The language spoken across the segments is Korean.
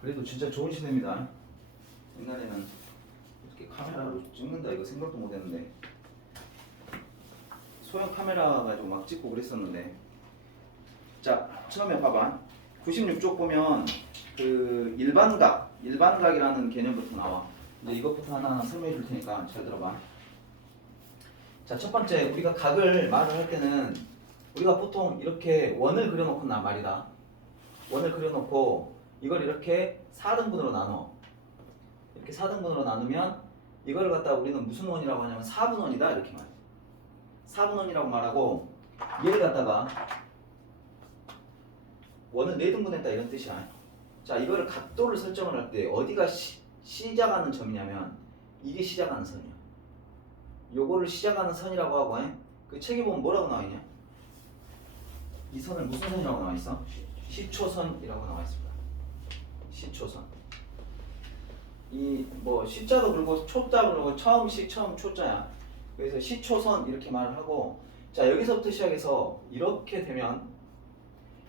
그래도 진짜 좋은 시대입니다. 옛날에는 이렇게 카메라로 찍는다 이거 생각도 못했는데 소형 카메라 가지고 막 찍고 그랬었는데. 자, 처음에 봐봐. 96쪽 보면 그 일반각이라는 개념부터 나와. 이제 이것부터 하나하나 설명해 줄 테니까 잘 들어봐. 자, 첫 번째 우리가 각을 말을 할 때는 우리가 보통 이렇게 원을 그려놓고 난 말이다. 원을 그려놓고 이걸 이렇게 4등분으로 나눠. 이렇게 4등분으로 나누면 이거를 갖다가 우리는 무슨 원이라고 하냐면 4분원이다 이렇게 말해. 4분원이라고 말하고 얘를 갖다가 원은 4등분 했다 이런 뜻이야. 자, 이거를 각도를 설정을 할 때 어디가 시작하는 점이냐면 이게 시작하는 선이야. 요거를 시작하는 선이라고 하고 그 책에 보면 뭐라고 나와 있냐? 이 선을 무슨 선이라고 나와 있어? 시초선이라고 나와 있습니다. 시초선. 이 뭐 시자도 그러고 초자 그러고 처음 시 처음 초자야. 그래서 시초선 이렇게 말을 하고, 자 여기서부터 시작해서 이렇게 되면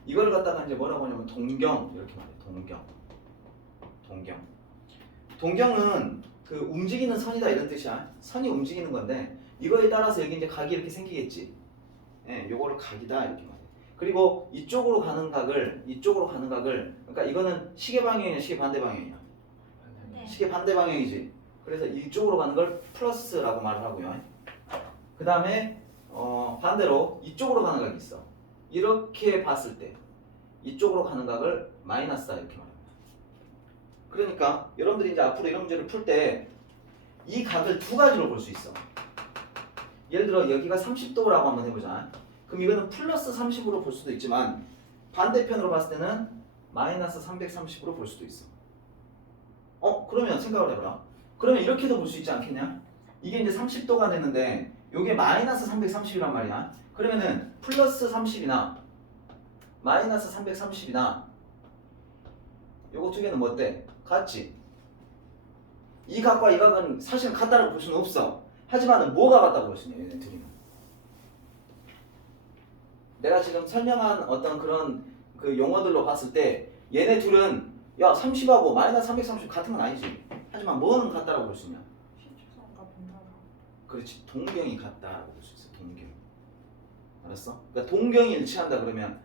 이걸 갖다가 이제 뭐라고 하냐면 동경 이렇게 말해. 동경은 그 움직이는 선이다 이런 뜻이야. 선이 움직이는 건데 이거에 따라서 여기 이제 각이 이렇게 생기겠지. 예, 요거를 각이다 이렇게 말해. 그리고 이쪽으로 가는 각을 그러니까 이거는 시계 방향이냐 시계 반대 방향이냐? 네. 시계 반대 방향이지. 그래서 이쪽으로 가는 걸 플러스라고 말을 하고요. 그 다음에 반대로 이쪽으로 가는 각이 있어. 이렇게 봤을 때 이쪽으로 가는 각을 마이너스다 이렇게 말합니다. 그러니까 여러분들이 이제 앞으로 이런 문제를 풀 때 이 각을 두 가지로 볼 수 있어. 예를 들어 여기가 30도라고 한번 해보자. 그럼 이거는 플러스 30으로 볼 수도 있지만 반대편으로 봤을 때는 마이너스 330으로 볼 수도 있어. 그러면 생각을 해보라. 그러면 이렇게도 볼 수 있지 않겠냐? 이게 이제 30도가 되는데 이게 마이너스 330이란 말이야. 그러면은 플러스 30이나 마이너스 330이나 요거 두 개는 뭐 어때? 같지? 이 각과 이 각은 사실은 같다고 볼 수는 없어. 하지만 뭐가 같다고 볼 수 있냐 얘네 둘이는. 내가 지금 설명한 어떤 그런 그 용어들로 봤을 때 얘네 둘은 야 30하고 마이너스 330 같은 건 아니지. 하지만 뭐는 같다라고 볼 수 있냐? 시초선과 분모선. 그렇지. 동경이 같다라고 볼 수 있어. 동경. 알았어? 그러니까 동경이 일치한다 그러면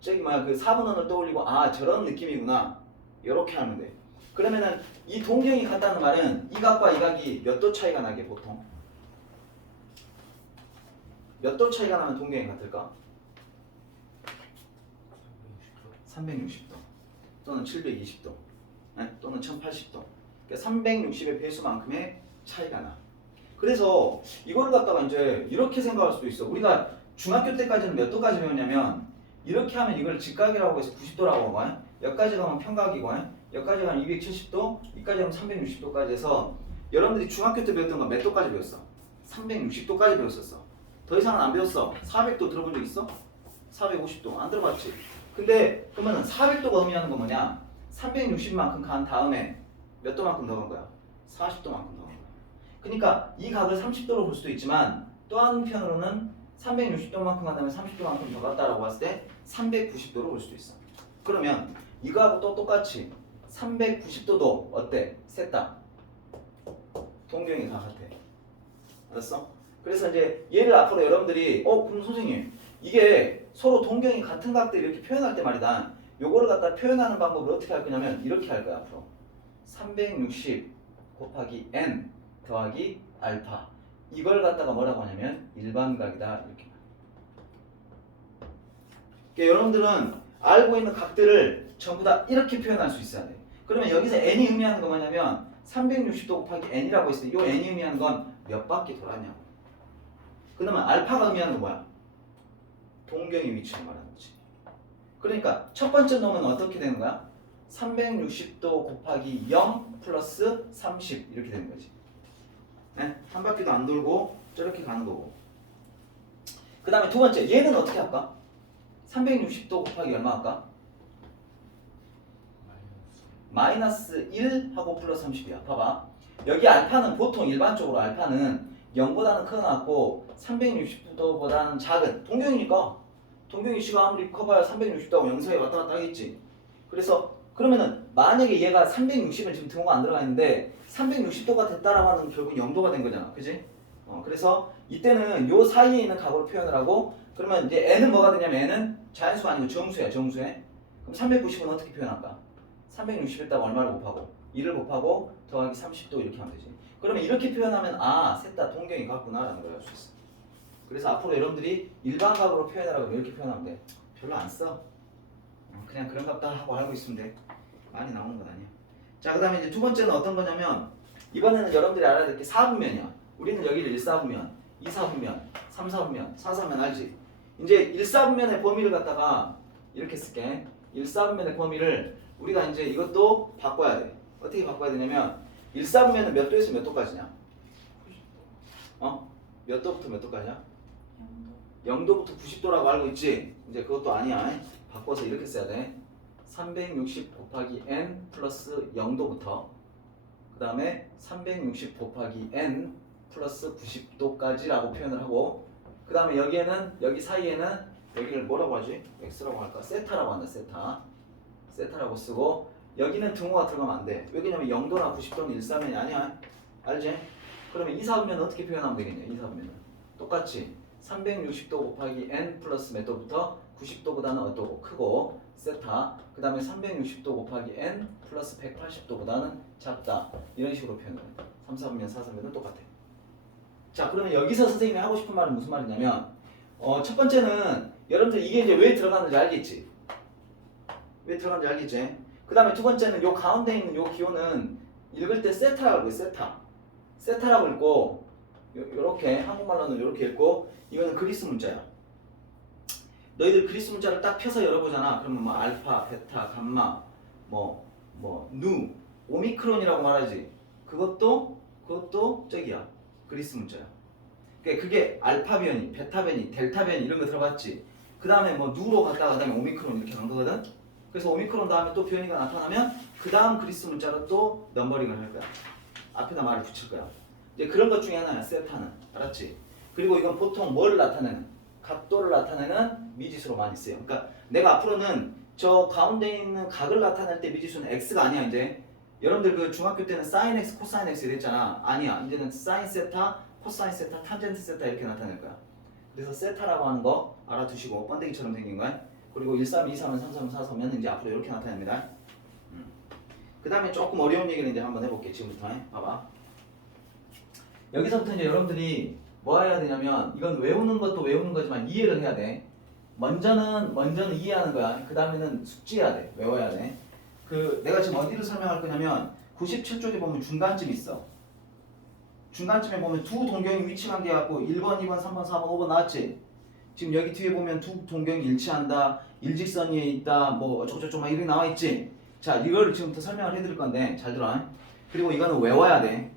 저기 뭐야 그 4분원을 떠올리고 저런 느낌이구나 이렇게 하면 돼. 그러면은 이 동경이 같다는 말은 이 각과 이 각이 몇 도 차이가 나게 보통? 몇 도 차이가 나면 동경이 같을까? 360도 또는 720도 또는 1080도. 그러니까 360의 배수만큼의 차이가 나. 그래서 이거를 갖다가 이제 이렇게 생각할 수도 있어. 우리가 중학교 때까지는 몇 도까지 배웠냐면 이렇게 하면 이걸 직각이라고 해서 90도라고 하고 여기까지 가면 평각이고 여기까지 가면 270도, 여기까지 가면 360도까지 해서 여러분들이 중학교 때 배웠던 건 몇 도까지 배웠어? 360도까지 배웠었어. 더 이상은 안 배웠어. 400도 들어본 적 있어? 450도 안 들어봤지? 근데 그러면 400도가 의미하는 건 뭐냐? 360만큼 간 다음에 몇 도만큼 더 간 거야? 40도만큼 더 간 거야. 그러니까 이 각을 30도로 볼 수도 있지만 또 한편으로는 360도만큼 간 다음에 30도만큼 더 갔다라고 봤을 때 390도로 볼 수도 있어. 그러면 이거하고 또 똑같이 390도도 어때? 셋 다 동경이 다 같아. 알았어? 그래서 이제 얘를 앞으로 여러분들이 그럼 선생님 이게 서로 동경이 같은 각들 이렇게 표현할 때 말이다. 요거를 갖다 표현하는 방법을 어떻게 할 거냐면 이렇게 할 거야 앞으로. 360 곱하기 n 더하기 알파. 이걸 갖다가 뭐라고 하냐면 일반각이다 이렇게. 그러니까 여러분들은 알고 있는 각들을 전부 다 이렇게 표현할 수 있어야 돼. 그러면 여기서 n이 의미하는 건 뭐냐면 360도 곱하기 n이라고 했을 때 이 n이 의미하는 건 몇 바퀴 돌았냐고. 그러면 알파가 의미하는 건 뭐야? 동경의 위치를 말하는 거지. 그러니까 첫 번째 놈은 어떻게 되는 거야? 360도 곱하기 0 플러스 30 이렇게 되는 거지. 네? 한 바퀴도 안 돌고 저렇게 가는 거고. 그 다음에 두 번째 얘는 어떻게 할까? 360도 곱하기 얼마 할까? 마이너스 1 하고 플러스 30이야. 봐봐. 여기 알파는 보통 일반적으로 알파는 0보다는 큰 거 같고 360도보다는 작은 동경이니까 동경이 씨가 아무리 커봐야 360도하고 0 사이 왔다 갔다 하겠지. 그래서 그러면은 만약에 얘가 360은 지금 등호가 안 들어가 있는데 360도가 됐다라고 하는 결국 0도가 된 거잖아. 그지? 그래서 이때는 요 사이에 있는 각으로 표현을 하고 그러면 이제 n은 뭐가 되냐면 n은 자연수가 아니고 정수야. 정수에. 그럼 390은 어떻게 표현할까? 360에다가 얼마를 곱하고 2를 곱하고 더하기 30도 이렇게 하면 되지. 그러면 이렇게 표현하면 셋 다 동경이 같구나라는 걸 알 수 있어. 그래서 앞으로 여러분들이 일반각으로 표현하라고 이렇게 표현하면 돼. 별로 안 써. 그냥 그런갑다 하고 알고 있으면 돼. 많이 나오는 건 아니야. 자, 그 다음에 이제 두 번째는 어떤 거냐면 이번에는 여러분들이 알아야 될 게 4분면이야. 우리는 여기를 1사분면, 2사분면, 3사분면, 4사분면 알지? 이제 1사분면의 범위를 갖다가 이렇게 쓸게. 1사분면의 범위를 우리가 이제 이것도 바꿔야 돼. 어떻게 바꿔야 되냐면 1사분면은 몇 도에서 몇 도까지냐? 몇 도부터 몇 도까지냐? 0도부터 90도라고 알고 있지? 이제 그것도 아니야. 바꿔서 이렇게 써야 돼. 360 곱하기 n 플러스 0도부터 그 다음에 360 곱하기 n 플러스 90도까지라고 표현을 하고 그 다음에 여기에는 여기 사이에는 여기를 뭐라고 하지? x라고 할까? 세타라고 한다. 세타라고 쓰고 여기는 등호가 들어가면 안 돼. 왜냐면 0도나 90도는 1사면이 아니야. 알지? 그러면 2사분면은 어떻게 표현하면 되겠냐? 2사분면은 똑같이 360도 곱하기 n 플러스 몇 도부터 90도보다는 어떠고 크고 세타 그 다음에 360도 곱하기 n 플러스 180도보다는 작다 이런 식으로 표현을 해. 3, 4분면, 4사분면은 똑같아. 자 그러면 여기서 선생님이 하고 싶은 말은 무슨 말이냐면 첫 번째는 여러분들 이게 이제 왜 들어가는지 알겠지? 왜 들어가는지 알겠지? 그 다음에 두 번째는 요 가운데 있는 요 기호는 읽을 때 세타라고 해요. 세타라고 읽고 요렇게 한국말로는 요렇게 읽고 이거는 그리스 문자야. 너희들 그리스 문자를 딱 펴서 열어보잖아. 그러면 뭐 알파, 베타, 감마, 누, 오미크론이라고 말하지. 그것도 저기야. 그리스 문자야. 그러니까 그게 알파 변이, 베타 변이, 델타 변이 이런 거 들어봤지. 그 다음에 뭐 누로 갔다가 그다음에 오미크론 이렇게 간 거거든. 그래서 오미크론 다음에 또 변이가 나타나면 그 다음 그리스 문자로 또 넘버링을 할 거야. 앞에다 말을 붙일 거야. 이제 그런 것 중에 하나야. 세타는. 알았지? 그리고 이건 보통 뭐를 나타내는? 각도를 나타내는 미지수로 많이 써요. 그러니까 내가 앞으로는 저 가운데 있는 각을 나타낼 때 미지수는 x가 아니야. 이제 여러분들 그 중학교 때는 sin x, 코사인 x 이랬잖아. 아니야. 이제는 sin 세타, 코사인 세타, 탄젠트 세타 이렇게 나타낼 거야. 그래서 세타라고 하는 거 알아두시고 번데기처럼 생긴 거야. 그리고 1, 3, 2, 3은 3, 3, 4, 4면 이제 앞으로 이렇게 나타냅니다. 그 다음에 조금 어려운 얘기를 이제 한번 해볼게. 지금부터 봐봐. 여기서부터 이제 여러분들이 뭐 해야 되냐면 이건 외우는 것도 외우는 거지만 이해를 해야 돼. 먼저는 이해하는 거야. 그 다음에는 숙지해야 돼. 외워야 돼. 내가 지금 어디를 설명할 거냐면 97쪽에 보면 중간쯤 있어. 중간쯤에 보면 두 동경이 위치만 돼 갖고 1번, 2번, 3번, 4번, 5번 나왔지. 지금 여기 뒤에 보면 두 동경이 일치한다. 일직선 위에 있다. 뭐 어쩌고저쩌고 막 이렇게 나와 있지. 자, 이거를 지금부터 설명을 해드릴 건데 잘 들어. 그리고 이거는 외워야 돼.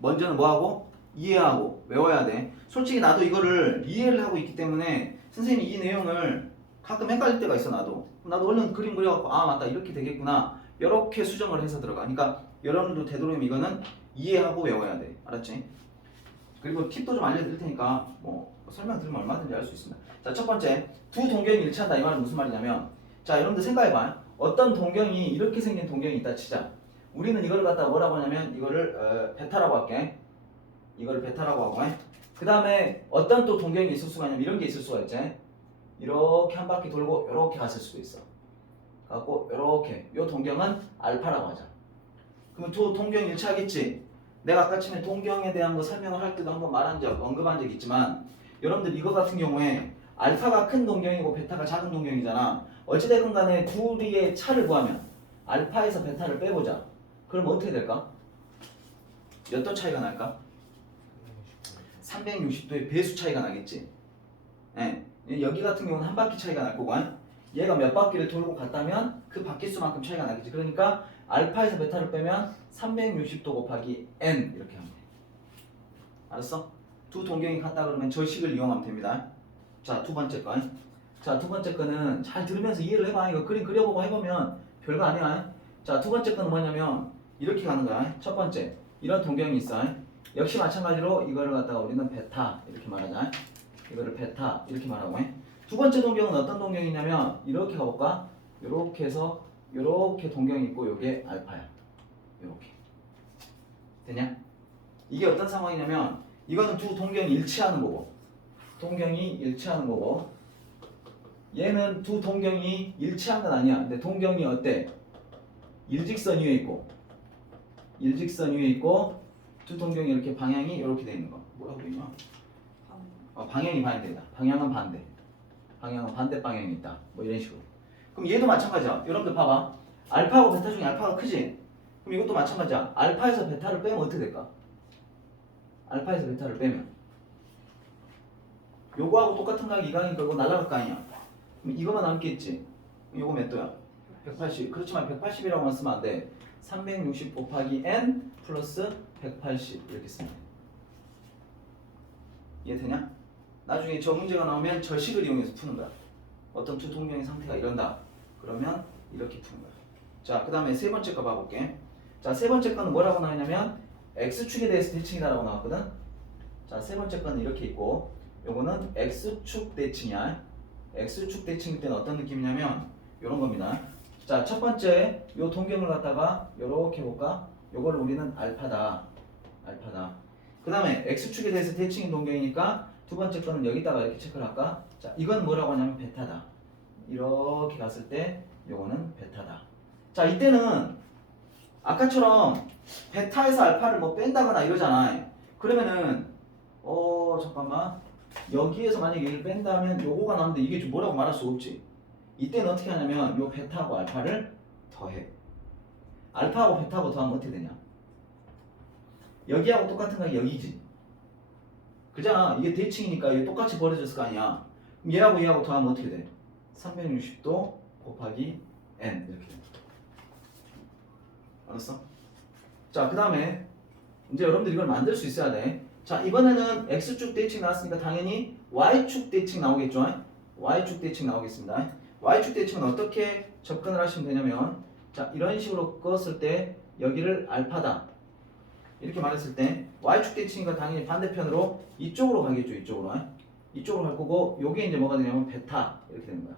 먼저는 뭐하고? 이해하고 외워야 돼. 솔직히 나도 이거를 이해를 하고 있기 때문에 선생님이 이 내용을 가끔 헷갈릴 때가 있어. 나도 얼른 그림 그려갖고 맞다 이렇게 되겠구나 이렇게 수정을 해서 들어가. 그러니까 여러분도 되도록이면 이거는 이해하고 외워야 돼. 알았지? 그리고 팁도 좀 알려드릴 테니까 뭐 설명 들으면 얼마든지 알 수 있습니다. 자, 첫 번째 두 동경이 일치한다. 이 말은 무슨 말이냐면 자, 여러분들 생각해봐요. 어떤 동경이 이렇게 생긴 동경이 있다 치자. 우리는 이걸 갖다가 뭐라고 하냐면 이거를 베타라고 할게. 이거를 베타라고 하고 그 다음에 어떤 또 동경이 있을 수가 있냐면 이런 게 있을 수가 있지. 이렇게 한 바퀴 돌고 이렇게 갔을 수도 있어. 갖고 이렇게 요 동경은 알파라고 하자. 그러면 두 동경이 일치하겠지. 내가 아까 전에 동경에 대한 거 설명을 할 때도 한번 언급한 적 있지만 여러분들 이거 같은 경우에 알파가 큰 동경이고 베타가 작은 동경이잖아. 어찌되건 간에 둘의 차를 구하면 알파에서 베타를 빼보자. 그럼 어떻게 될까? 몇 도 차이가 날까? 360도의 배수 차이가 나겠지. 예. 여기 같은 경우는 한 바퀴 차이가 날 거고 얘가 몇 바퀴를 돌고 갔다면 그 바퀴수만큼 차이가 나겠지. 그러니까 알파에서 베타를 빼면 360도 곱하기 n 이렇게 하면 돼. 알았어? 두 동경이 같다 그러면 저 식을 이용하면 됩니다. 자, 두 번째 거. 자, 두 번째 거는 잘 들으면서 이해를 해봐. 이거 그림 그려보고 해보면 별거 아니야. 자, 두 번째 거는 뭐냐면 이렇게 가는 거야. 첫 번째 이런 동경이 있어. 역시 마찬가지로 이거를 갖다가 우리는 베타 이렇게 말하자. 이거를 베타 이렇게 말하고 두 번째 동경은 어떤 동경이냐면 이렇게 가볼까? 이렇게 해서 요렇게 동경이 있고 요게 알파야. 요렇게. 되냐? 이게 어떤 상황이냐면 이거는 두 동경이 일치하는 거고 동경이 일치하는 거고 얘는 두 동경이 일치한 건 아니야. 근데 동경이 어때? 일직선 위에 있고 두 동경이 이렇게 방향이 이렇게 돼 있는 거. 뭐라고 그러냐? 방향이 반대다. 방향은 반대. 방향은 반대 방향이 있다. 뭐 이런 식으로. 그럼 얘도 마찬가지야. 여러분들 봐봐. 알파하고 베타 중에 알파가 크지? 그럼 이것도 마찬가지야. 알파에서 베타를 빼면 어떻게 될까? 알파에서 베타를 빼면 요거하고 똑같은 각이 이각이니까 이거 날아갈 거 아니야. 그럼 이거만 남겠지. 요거 몇 도야? 180. 그렇지만 180이라고만 쓰면 안 돼. 360 곱하기 n 플러스 180 이렇게 쓰면 돼. 이해되냐? 나중에 저 문제가 나오면 저 식을 이용해서 푸는 거야. 어떤 두 동경의 상태가 이런다. 그러면 이렇게 푸는 거야. 자, 그 다음에 세 번째 거 봐볼게. 자, 세 번째 거는 뭐라고 나왔냐면 x축에 대해서 대칭이다라고 나왔거든. 자, 세 번째 거는 이렇게 있고 요거는 x축 대칭이야. x축 대칭일 때는 어떤 느낌이냐면 요런 겁니다. 자, 첫 번째 요 동경을 갖다가 요렇게 볼까? 요걸 우리는 알파다. 그 다음에 x축에 대해서 대칭인 동경이니까 두 번째 거는 여기다가 이렇게 체크를 할까? 자, 이건 뭐라고 하냐면 베타다. 이렇게 갔을 때 요거는 베타다. 자, 이때는 아까처럼 베타에서 알파를 뭐 뺀다거나 이러잖아. 그러면은 잠깐만, 여기에서 만약에 얘를 뺀다면 요거가 나오는데 이게 좀 뭐라고 말할 수 없지. 이때는 어떻게 하냐면 요 베타하고 알파를 더해. 알파하고 베타하고 더하면 어떻게 되냐? 여기하고 똑같은 거 여기지. 그잖아. 이게 대칭이니까 이게 똑같이 벌어졌을 거 아니야. 그럼 얘하고 더하면 어떻게 돼? 360도 곱하기 n 이렇게 돼. 알았어? 자, 그 다음에 이제 여러분들 이걸 만들 수 있어야 돼. 자, 이번에는 x축 대칭 나왔으니까 당연히 y축 대칭 나오겠죠? y축 대칭 나오겠습니다. y축 대칭은 어떻게 접근을 하시면 되냐면, 자, 이런 식으로 껐을 때 여기를 알파다 이렇게 말했을 때 y축 대칭이니까 당연히 반대편으로 이쪽으로 가겠죠. 이쪽으로 갈 거고, 요게 이제 뭐가 되냐면 베타 이렇게 되는 거야.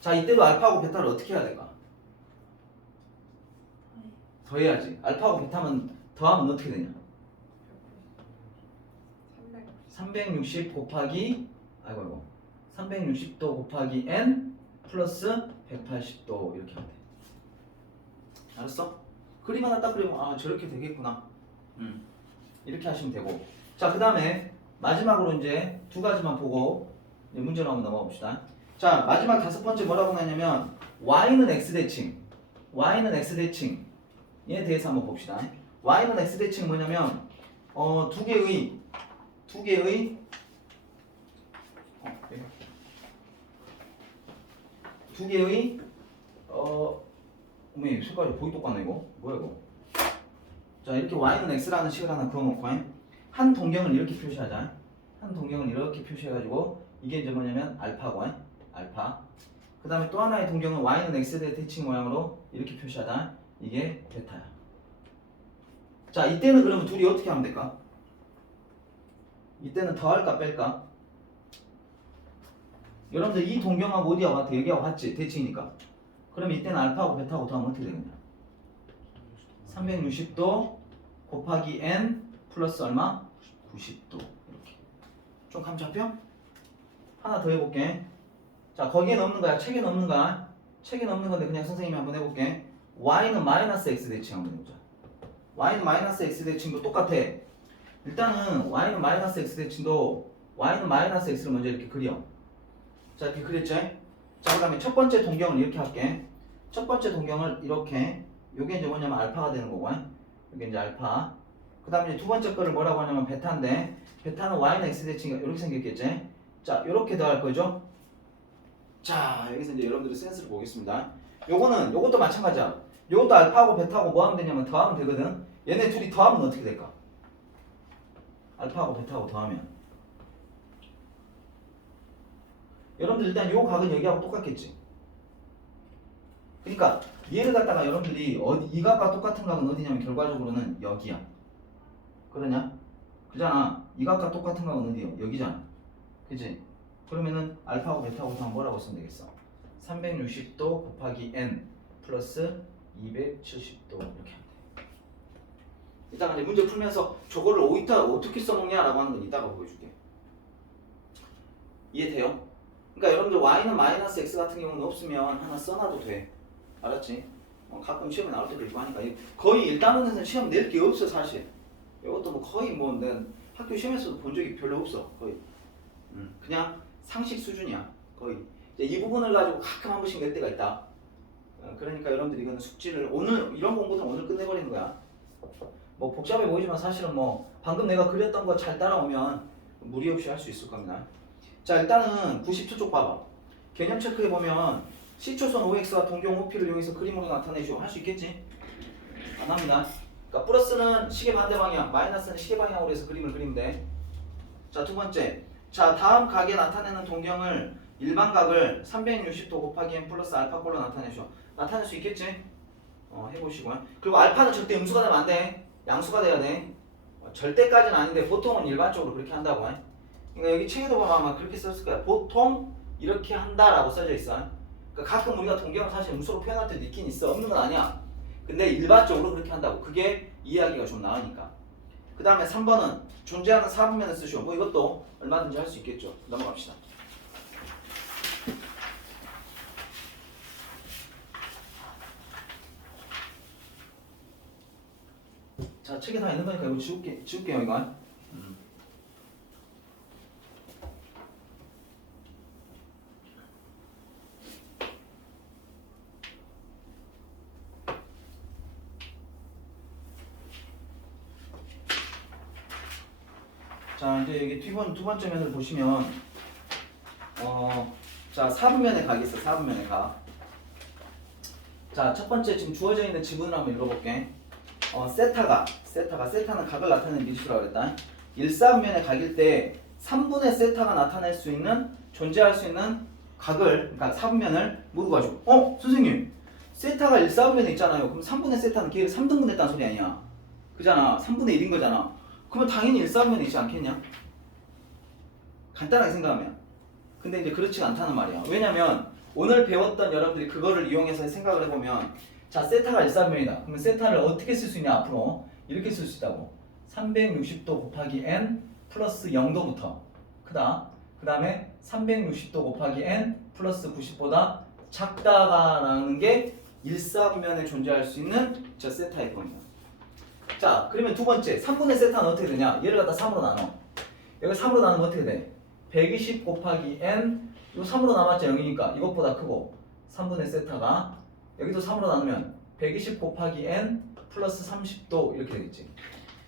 자, 이때도 알파하고 베타를 어떻게 해야 될까? 더해야지. 알파하고 베타면 더하면 어떻게 되냐? 360 곱하기 360도 곱하기 n 플러스 180도 이렇게 하면 돼. 알았어? 그림 하나 딱 그리면 아, 저렇게 되겠구나. 이렇게 하시면 되고. 자, 그 다음에 마지막으로 이제 두 가지만 보고 이제 문제로 한번 넘어가 봅시다. 자, 마지막 다섯 번째 뭐라고 나냐면 y는 x 대칭 에 대해서 한번 봅시다. y는 x 대칭 뭐냐면 두 개의 어머, 색깔이 보기 똑같네. 이거 뭐야 이거? 자, 이렇게 y는 x라는 식을 하나 그어놓고 한 동경을 이렇게 표시하자. 한 동경을 이렇게 표시해가지고 이게 이제 뭐냐면 알파고 알파. 그 다음에 또 하나의 동경은 y는 x에 대칭 모양으로 이렇게 표시하다. 이게 베타야. 자, 이때는 그러면 둘이 어떻게 하면 될까? 이때는 더할까 뺄까? 여러분들 이 동경하고 어디하고 같아? 여기하고 같지? 대칭이니까. 그럼 이때는 알파하고 베타하고 더하면 어떻게 되겠냐? 360도 곱하기 n 플러스 얼마? 90도. 이렇게. 좀 감 잡혀? 하나 더 해볼게. 자, 거기에는 없는 거야. 책에는 없는 거야. 책에는 없는 건데 그냥 선생님이 한번 해볼게. y는 마이너스 x 대칭 한번 해보자. y는 마이너스 x 대칭도 똑같아. 일단은 y는 마이너스 x 대칭도 y는 마이너스 x를 먼저 이렇게 그려. 자, 이렇게 그렸지? 자, 그 다음에 첫 번째 동경을 이렇게 할게. 첫 번째 동경을 이렇게, 요게 이제 뭐냐면 알파가 되는 거고, 요게 이제 알파. 그 다음에 두 번째 거를 뭐라고 하냐면 베타인데, 베타는 y는 x 대칭이 이렇게 생겼겠지? 자, 요렇게 더할 거죠? 자, 여기서 이제 여러분들의 센스를 보겠습니다. 요것도 마찬가지야. 요것도 알파하고 베타하고 뭐 하면 되냐면 더하면 되거든. 얘네 둘이 더하면 어떻게 될까? 알파하고 베타하고 더하면. 여러분들 일단 요 각은 여기하고 똑같겠지. 그러니까 얘를 갖다가 여러분들이 이 각과 똑같은 각은 어디냐면 결과적으로는 여기야. 그러냐? 그잖아. 이 각과 똑같은 각은 어디요? 여기잖아. 그치? 그러면은 알파하고 베타하고 더하면 뭐라고 쓰면 되겠어? 360도 곱하기 n 플러스 270도 이렇게 하면 돼. 이따가 이제 문제 풀면서 저거를 어떻게 써먹냐라고 하는 건 이따가 보여줄게. 이해돼요? 그러니까 여러분들 y는 마이너스 x 같은 경우는 없으면 하나 써놔도 돼. 알았지? 가끔 시험에 나올 때도 있고 하니까 거의 일단은 시험 낼 게 없어 사실. 이것도 뭐 거의 뭐 난 학교 시험에서도 본 적이 별로 없어 거의. 그냥 상식 수준이야 거의. 이제 이 부분을 가지고 가끔 한 번씩 낼 때가 있다. 그러니까 여러분들 이거는 숙지를 오늘 이런 공부는 오늘 끝내버리는 거야. 뭐 복잡해 보이지만 사실은 뭐 방금 내가 그렸던 거 잘 따라오면 무리 없이 할 수 있을 겁니다. 자 일단은 90초 쪽 봐봐. 개념 체크해 보면 C초선 OX와 동경 OP를 이용해서 그림으로 나타내줘. 할 수 있겠지? 안 합니다. 그러니까 플러스는 시계 반대 방향, 마이너스는 시계 방향으로 해서 그림을 그리면 돼. 자 두 번째. 자 다음 각에 나타내는 동경을 일반각을 360도 곱하기 n 플러스 알파꼴로 나타내줘. 나타낼 수 있겠지? 해보시고요. 그리고 알파는 절대 음수가 되면 안 돼. 양수가 돼야 돼. 절대까지는 아닌데 보통은 일반적으로 그렇게 한다고 해. 그러니까 여기 책에도 보면 아마 그렇게 썼을 거야. 보통 이렇게 한다라고 써져 있어. 그러니까 가끔 우리가 동경을 사실 음수로 표현할 때도 있긴 있어. 없는 건 아니야. 근데 일반적으로 그렇게 한다고. 그게 이해하기가 좀 나으니까. 그 다음에 3번은 존재하는 사분면을 쓰시오. 뭐 이것도 얼마든지 할 수 있겠죠. 넘어갑시다. 자 책에 다 있는 거니까 이거 지울게요 이거. 자 이제 여기 두 번째 면을 보시면 자 4분면의 각이 있어. 4분면의 각. 자 첫 번째 지금 주어져 있는 지문을 한번 읽어볼게. 세타는 각을 나타내는 미수라고 그랬다. 1사분면의 각일 때 3분의 세타가 나타낼 수 있는 존재할 수 있는 각을 그러니까 4분면을 뭐로 가지고 선생님 세타가 1사분면에 있잖아요. 그럼 3분의 세타는 걔를 3등분 했다는 소리 아니야. 그잖아. 3분의 1인 거잖아. 그러면 당연히 1사분면에 있지 않겠냐? 간단하게 생각하면. 근데 이제 그렇지 않다는 말이야. 왜냐면 오늘 배웠던 여러분들이 그거를 이용해서 생각을 해보면 자 세타가 1사분면이다. 그러면 세타를 어떻게 쓸 수 있냐 앞으로 이렇게 쓸 수 있다고. 360도 곱하기 n 플러스 0도부터 크다. 그 다음에 360도 곱하기 n 플러스 90보다 작다라는 게 1사분면에 존재할 수 있는 저 세타의 범위야. 자 그러면 두 번째 3분의 세타는 어떻게 되냐. 얘를 갖다 3으로 나눠. 여기 3으로 나누면 어떻게 돼? 120 곱하기 n 요 3으로 남았죠. 0이니까 이것보다 크고 3분의 세타가 여기도 3으로 나누면 120 곱하기 n 플러스 30도 이렇게 되겠지.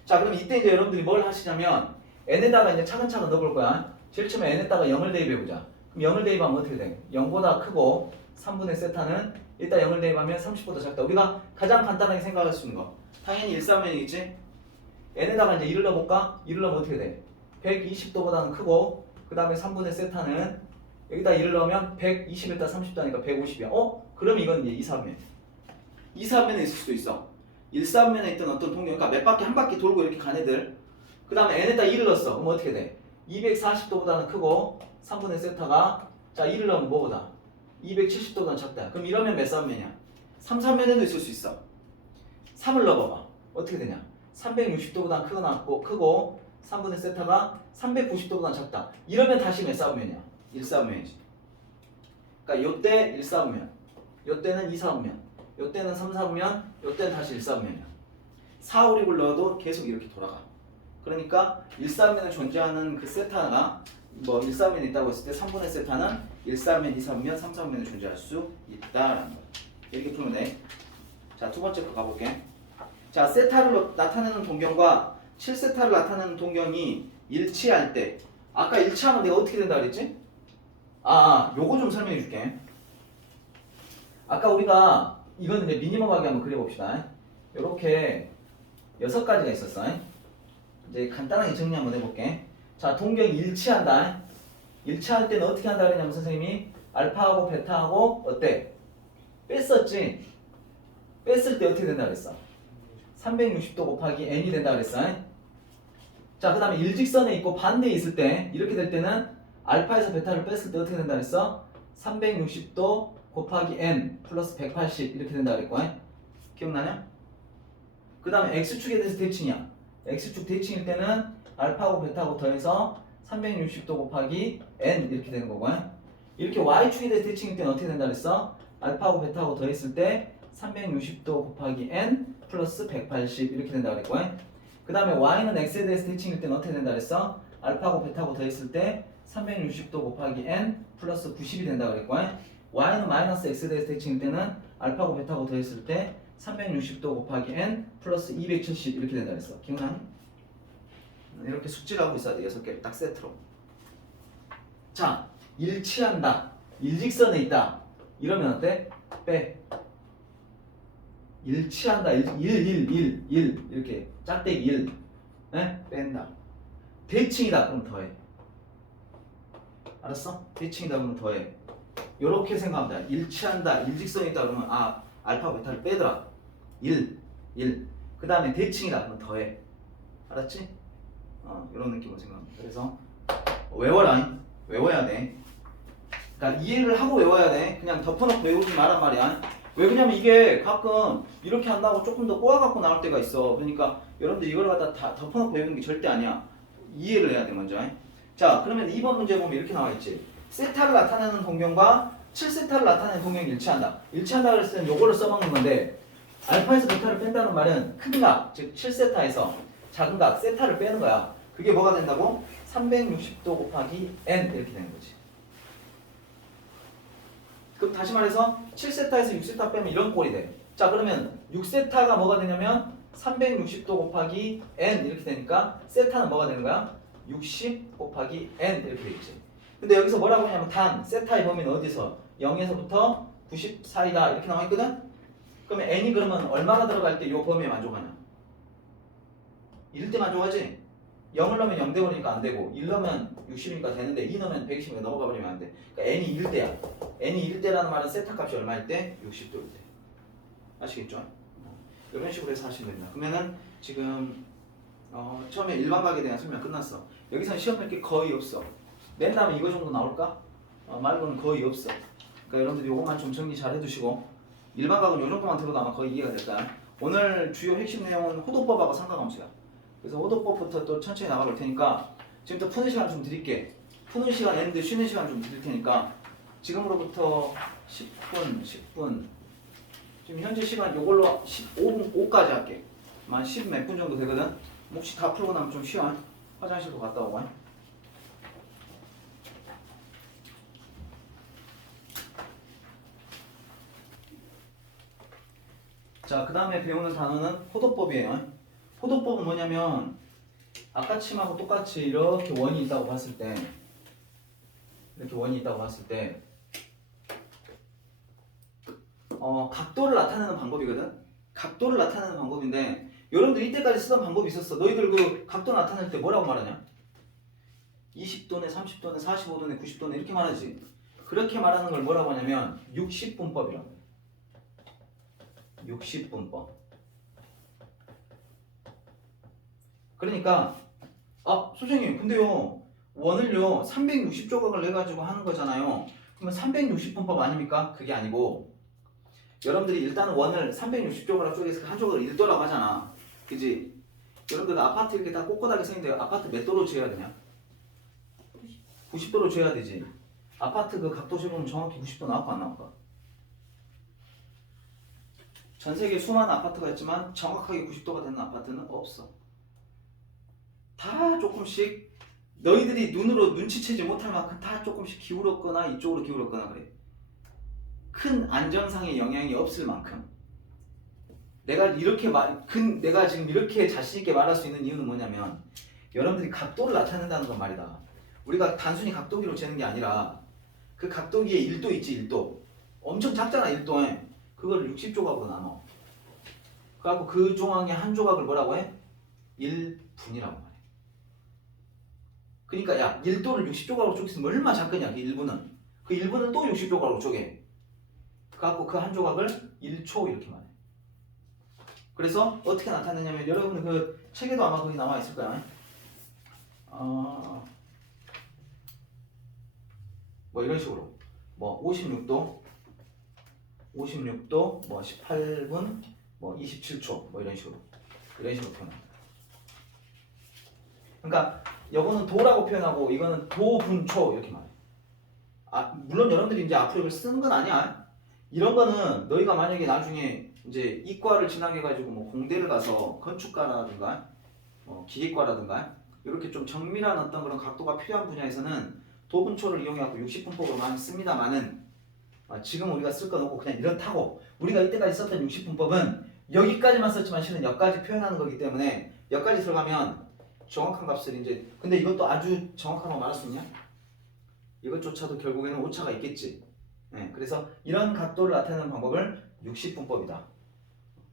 자 그럼 이때 이제 여러분들이 뭘 하시냐면 n에다가 이제 차근차근 넣어볼 거야. 제일 처음에 n에다가 0을 대입해보자. 그럼 0을 대입하면 어떻게 돼? 0보다 크고 3분의 세타는 일단 0을 대입하면 30보다 작다. 우리가 가장 간단하게 생각할 수 있는 거 당연히 1사분면이겠지? n에다가 이제 1을 넣어볼까? 1을 넣으면 어떻게 돼? 120도보다는 크고 그 다음에 3분의 세타는 여기다 1을 넣으면 120에다 30도 하니까 150이야. 그럼 이건 이제 2사분면. 2사분면에 있을 수도 있어. 1사분면에 있던 어떤 동경, 그러니까 몇 바퀴 한 바퀴 돌고 이렇게 간 애들. 그 다음에 n에다 1을 넣었어. 그럼 어떻게 돼? 240도보다는 크고 3분의 세타가 자 1을 넣으면 뭐보다? 270도보다는 작다. 그럼 이러면 몇 사분면이야? 3사분면에도 있을 수 있어. 3을 넣어봐봐. 어떻게 되냐? 360도보다 크고 3분의 세타가 390도보다 작다. 이러면 다시 몇 사분면이야? 1사분면이지. 그러니까 요때 1사분면, 요때는 2사분면, 요때는 3사분면, 요때는 다시 1사분면이야. 4, 5, 6을 넣어도 계속 이렇게 돌아가. 그러니까 1사분면에 존재하는 그 세타가 뭐 1사분면에 있다고 했을 때 3분의 세타는 1사분면, 2사분면, 3사분면에 존재할 수 있다라는 거야. 이렇게 풀면 돼. 자, 두 번째 거 가볼게. 자, 세타를 나타내는 동경과 7세타를 나타내는 동경이 일치할 때 아까 일치하면 내가 어떻게 된다 그랬지? 요거 좀 설명해 줄게. 아까 우리가 이거는 이제 미니멈하게 한번 그려봅시다. 요렇게 6가지가 있었어. 이제 간단하게 정리 한번 해볼게. 자, 동경이 일치한다. 일치할 때는 어떻게 한다 그랬냐면 선생님이 알파하고 베타하고 어때? 뺐었지? 뺐을 때 어떻게 된다 그랬어? 360도 곱하기 n이 된다 그랬어. 자, 그 다음에 일직선에 있고 반대에 있을 때 이렇게 될 때는 알파에서 베타를 뺐을 때 어떻게 된다 그랬어? 360도 곱하기 n 플러스 180 이렇게 된다 그랬고 기억나냐? 그 다음에 x축에 대해서 대칭이야. x축 대칭일 때는 알파하고 베타하고 더해서 360도 곱하기 n 이렇게 되는 거고 이렇게 y축에 대해서 대칭일 때는 어떻게 된다 그랬어? 알파하고 베타하고 더했을 때 360도 곱하기 n 플러스 180 이렇게 된다 그랬고 그 다음에 y는 x에 대해서 대칭일 때는 어떻게 된다 그랬어? 알파하고 베타하고 더했을 때 360도 곱하기 n 플러스 90이 된다 그랬고 y는 마이너스 x에 대해서 대칭일 때는 알파하고 베타하고 더했을 때 360도 곱하기 n 플러스 270 이렇게 된다 그랬어. 기억나니? 이렇게 숙지를 하고 있어야 돼. 6개를 딱 세트로. 자, 일치한다. 일직선에 있다. 이러면 어때? 빼. 일치한다. 1 이렇게 짝대기 1. 네? 뺀다. 대칭이다. 그럼 더해. 알았어? 대칭이다. 그러면 더해. 요렇게 생각하면 돼. 일치한다. 일직선에 있다. 그러면 알파 베타를 빼더라. 1. 그 다음에 대칭이다. 그러면 더해. 알았지? 이런 느낌으로 생각합니다. 그래서 외워라. 외워야 돼. 그러니까 이해를 하고 외워야 돼. 그냥 덮어놓고 외우지 말란 말이야. 왜 그러냐면 이게 가끔 이렇게 한다고 조금 더 꼬아갖고 나올 때가 있어. 그러니까 여러분들 이걸 갖다 다 덮어놓고 외우는 게 절대 아니야. 이해를 해야 돼 먼저. 자, 그러면 2번 문제 보면 이렇게 나와 있지. 세타를 나타내는 동경과 7세타를 나타내는 동경이 일치한다. 일치한다 그랬을 때는 요거를 써먹는 건데 알파에서 베타를 뺀다는 말은 큰 각, 즉 7세타에서 작은 각, 세타를 빼는 거야. 그게 뭐가 된다고? 360도 곱하기 n 이렇게 되는 거지. 그럼 다시 말해서 7세타에서 6세타 빼면 이런 꼴이 돼. 자, 그러면 6세타가 뭐가 되냐면 360도 곱하기 n 이렇게 되니까 세타는 뭐가 되는 거야? 60 곱하기 n 이렇게 되겠지. 근데 여기서 뭐라고 하냐면 단 세타의 범위는 어디서 0에서부터 90 사이다 이렇게 나와 있거든. 그러면 n이 그러면 얼마나 들어갈 때 이 범위에 만족하냐? 1때 만족하지? 0을 넣으면 0 돼버리니까 안 되고 1 넣으면 60이니까 되는데 2 넣으면 120이니까 넘어가 버리면 안 돼. 그러니까 n이 1대야. n이 1대라는 말은 세타 값이 얼마일 때? 60도일 때. 아시겠죠? 이런 식으로 해서 하시면 됩니다. 그러면은 지금 처음에 일반각에 대한 설명 끝났어. 여기서는 시험 낼 게 거의 없어. 맨 다음에 이거 정도 나올까? 말고는 거의 없어. 그러니까 여러분들 요것만 좀 정리 잘 해두시고 일반각은 요 정도만 들어도 아마 거의 이해가 될 거야. 오늘 주요 핵심 내용은 호도법하고 상가함수야. 그래서 호도법부터 또 천천히 나가볼 테니까 지금부터 푸는 시간 좀 드릴게. 푸는 시간 엔드 쉬는 시간 좀 드릴 테니까 지금으로부터 10분 지금 현재 시간 요걸로 15분 5까지 할게. 한 10 몇 분 정도 되거든. 혹시 다 풀고 나면 좀 쉬어. 화장실도 갔다 오고. 자, 그 다음에 배우는 단어는 호도법이에요. 호도법은 뭐냐면 아까 침하고 똑같이 이렇게 원이 있다고 봤을 때 각도를 나타내는 방법이거든. 각도를 나타내는 방법인데 여러분들 이때까지 쓰던 방법이 있었어. 너희들 그 각도 나타낼 때 뭐라고 말하냐? 20도네, 30도네, 45도네, 90도네 이렇게 말하지. 그렇게 말하는 걸 뭐라고 하냐면 60분법이라고. 60분법. 그러니까 소장님 근데요 원을요 360조각을 내가지고 하는 거잖아요. 그러면 360분법 아닙니까? 그게 아니고 여러분들이 일단 원을 360조각 쪽에서 한 조각을 1도라고 하잖아. 그지? 여러분들 아파트 이렇게 다 꼿꼿하게 생긴데 아파트 몇 도로 지어야 되냐? 90도로 지어야 되지. 아파트 그 각도 재보면 정확히 90도 나올까 안 나올까? 전 세계에 수많은 아파트가 있지만 정확하게 90도가 되는 아파트는 없어. 다 조금씩 너희들이 눈으로 눈치채지 못할 만큼 다 조금씩 기울었거나 이쪽으로 기울었거나 그래. 큰 안전상의 영향이 없을 만큼. 내가 지금 이렇게 자신 있게 말할 수 있는 이유는 뭐냐면 여러분들이 각도를 나타낸다는 건 말이다. 우리가 단순히 각도기로 재는 게 아니라 그 각도기에 1도 있지 1도. 엄청 작잖아 1도에. 그걸 60조각으로 나눠. 그래갖고 그 조각의 한 조각을 뭐라고 해? 1분이라고 말해. 그러니까 야 1도를 60조각으로 쪼개으면 얼마나 작겠냐 그 1분은. 그 1분은 또 60조각으로 쪼개. 그래갖고 그 한 조각을 1초 이렇게 말해. 그래서 어떻게 나타내냐면 여러분 그 책에도 아마 거기 나와 있을 거야. 뭐 이런 식으로 뭐 56도 56도 뭐 18분 뭐 27초 뭐 이런 식으로 표현합니다. 그러니까 요거는 도라고 표현하고 이거는 도분초 이렇게 말해. 아 물론 여러분들이 이제 앞으로 이걸 쓰는 건 아니야. 이런 거는 너희가 만약에 나중에 이제 이과를 진학해가지고 뭐 공대를 가서 건축과라든가 기계과라든가 이렇게 좀 정밀한 어떤 그런 각도가 필요한 분야에서는 도분초를 이용해갖고 60분법을 많이 씁니다만은 지금 우리가 쓸 건 없고 그냥 이렇다고 우리가 이때까지 썼던 60분법은 여기까지만 썼지만 실은 여기까지 표현하는 거기 때문에 여기까지 들어가면 정확한 값을 이제 근데 이것도 아주 정확한 거 말할 수 있냐? 이것조차도 결국에는 오차가 있겠지. 네, 그래서 이런 각도를 나타내는 방법을 60분법이다.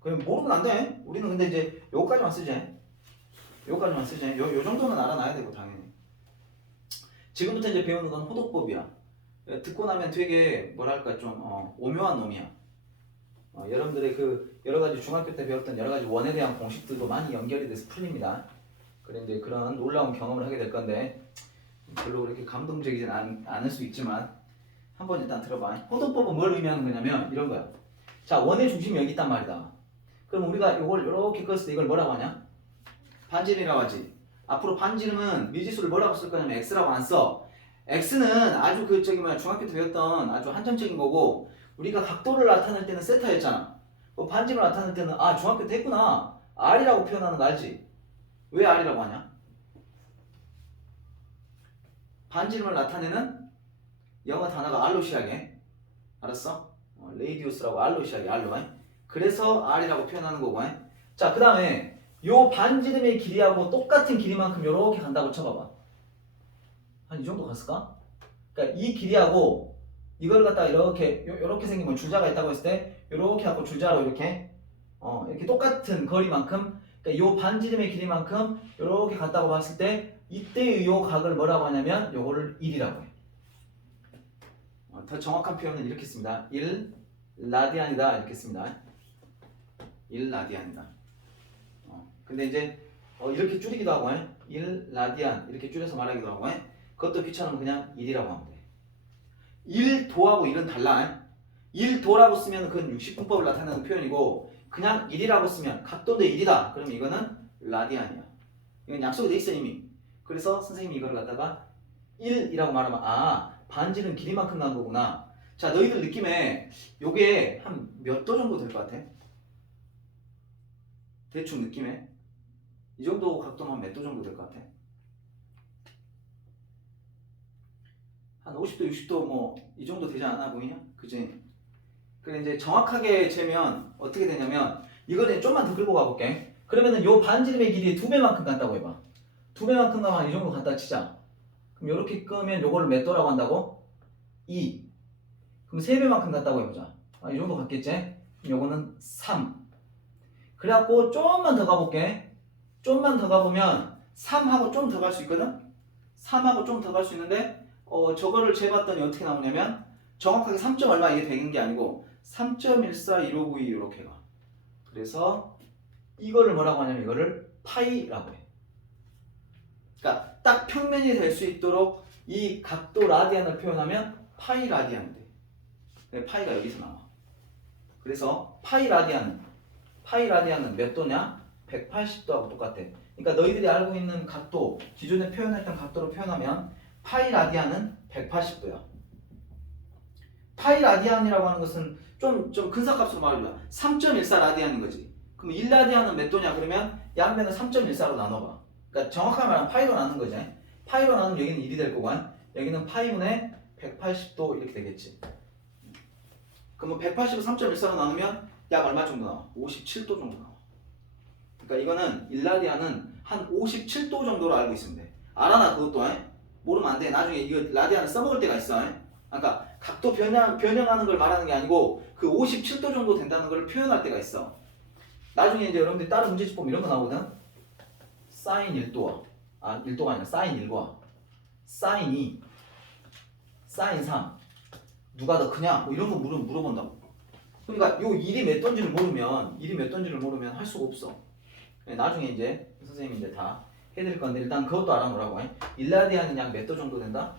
그럼 모르면 안 돼. 우리는 근데 이제 요거까지만 쓰지. 요거까지만 쓰지. 요 정도는 알아놔야 되고 당연히. 지금부터 이제 배우는 건 호도법이야. 듣고 나면 되게 뭐랄까 좀 오묘한 놈이야. 여러분들의 그 여러 가지 중학교 때 배웠던 여러 가지 원에 대한 공식들도 많이 연결이 돼서 풀립니다. 그런데 그런 놀라운 경험을 하게 될 건데 별로 그렇게 감동적이진 않을 수 있지만 한번 일단 들어봐. 호도법은 뭘 의미하는 거냐면 이런 거야. 자, 원의 중심이 여기 있단 말이다. 그럼 우리가 이걸 이렇게 껐을 때 이걸 뭐라고 하냐? 반지름이라고 하지. 앞으로 반지름은 미지수를 뭐라고 쓸 거냐면 x라고 안 써. x는 아주 그 중학교 때 배웠던 아주 한정적인 거고 우리가 각도를 나타낼 때는 세타였잖아. 반지름을 나타낼 때는 중학교 때 했구나. r이라고 표현하는 거 알지? 왜 r이라고 하냐? 반지름을 나타내는 영어 단어가 r로 시작해. 알았어? 레이디우스라고 r로 시작해. r로. 그래서 r이라고 표현하는 거고. 자, 그 다음에 요 반지름의 길이하고 똑같은 길이만큼 요렇게 간다고 쳐봐봐. 한 이 정도 갔을까? 그러니까 이 길이하고 이걸 갖다가 이렇게 요렇게 생긴 뭐 줄자가 있다고 했을 때 요렇게 갖고 줄자로 이렇게 이렇게 똑같은 거리만큼 그러니까 요 반지름의 길이만큼 요렇게 갔다고 봤을 때 이때의 요 각을 뭐라고 하냐면 요거를 1이라고 해. 더 정확한 표현은 이렇게 씁니다. 1 라디안이다 이렇게 씁니다. 1 라디안이다. 근데 이제 이렇게 줄이기도 하고 1 라디안 이렇게 줄여서 말하기도 하고 그것도 귀찮으면 그냥 1이라고 하면 돼. 1도하고 1은 달라. 1도라고 쓰면 그건 60분법을 나타내는 표현이고 그냥 1이라고 쓰면 각도인데 1이다. 그러면 이거는 라디안이야. 이건 약속이 돼 있어 이미. 그래서 선생님이 이걸 갖다가 1이라고 말하면 반지름 길이만큼 난 거구나. 자, 너희들 느낌에 요게 한 몇 도 정도 될 것 같아? 대충 느낌에 이 정도 각도면 한 몇 도 정도 될 것 같아? 한 50도, 60도 뭐 이 정도 되지 않아 보이냐? 그지? 그래 이제 정확하게 재면 어떻게 되냐면 이거는 좀만 더 끌고 가볼게. 그러면은 요 반지름의 길이 2배만큼 간다고 해봐. 2배만큼 가면 이 정도 갖다 치자. 그럼 요렇게 끄면 요거를 몇 도라고 한다고? 2. 그럼 3배만큼 갔다고 해보자. 이 정도 갔겠지? 그럼 요거는 3. 그래갖고 좀만 더 가볼게. 좀만 더 가보면 3하고 좀 더 갈 수 있거든? 3하고 좀 더 갈 수 있는데 저거를 재봤더니 어떻게 나오냐면 정확하게 3. 얼마 이게 되는 게 아니고 3.141592 이렇게 가. 그래서 이거를 뭐라고 하냐면 이거를 파이라고 해. 그러니까 딱 평면이 될 수 있도록 이 각도 라디안을 표현하면 파이 라디안이 돼. 파이가 여기서 나와. 그래서 파이 라디안은 몇 도냐? 180도하고 똑같아. 그러니까 너희들이 알고 있는 각도, 기존에 표현했던 각도로 표현하면 파이 라디안은 180도야. 파이 라디안이라고 하는 것은 좀 큰 값으로 말해봐. 3.14 라디안인 거지. 그럼 1 라디안은 몇 도냐? 그러면 양면을 3.14로 나눠봐. 그러니까 정확하게 말하면 파이로 나눈 거지. 파이로 나누면 여기는 1이 될 거고 여기는 파이분의 180도 이렇게 되겠지. 그러면 180을 3.14로 나누면 약 얼마 정도 나와? 57도 정도 나와. 그러니까 이거는 1라디안은 한 57도 정도로 알고 있으면 돼. 알아나 그것도 모르면 안 돼. 나중에 이거 라디안을 써먹을 때가 있어. 그러니까 각도 변형하는 걸 말하는 게 아니고 그 57도 정도 된다는 걸 표현할 때가 있어. 나중에 이제 여러분들이 다른 문제집 보면 이런 거 나오거든. 사인 1도와 1도가 아니라 사인 1과 사인 2 사인 3 누가 더 크냐? 뭐 이런 거 물어본다고. 그러니까 요 1이 몇 던지를 모르면 할 수가 없어. 나중에 이제 선생님이 이제 다 해드릴 건데 일단 그것도 알아놓으라고. 1라디안은 약 몇 도 정도 된다?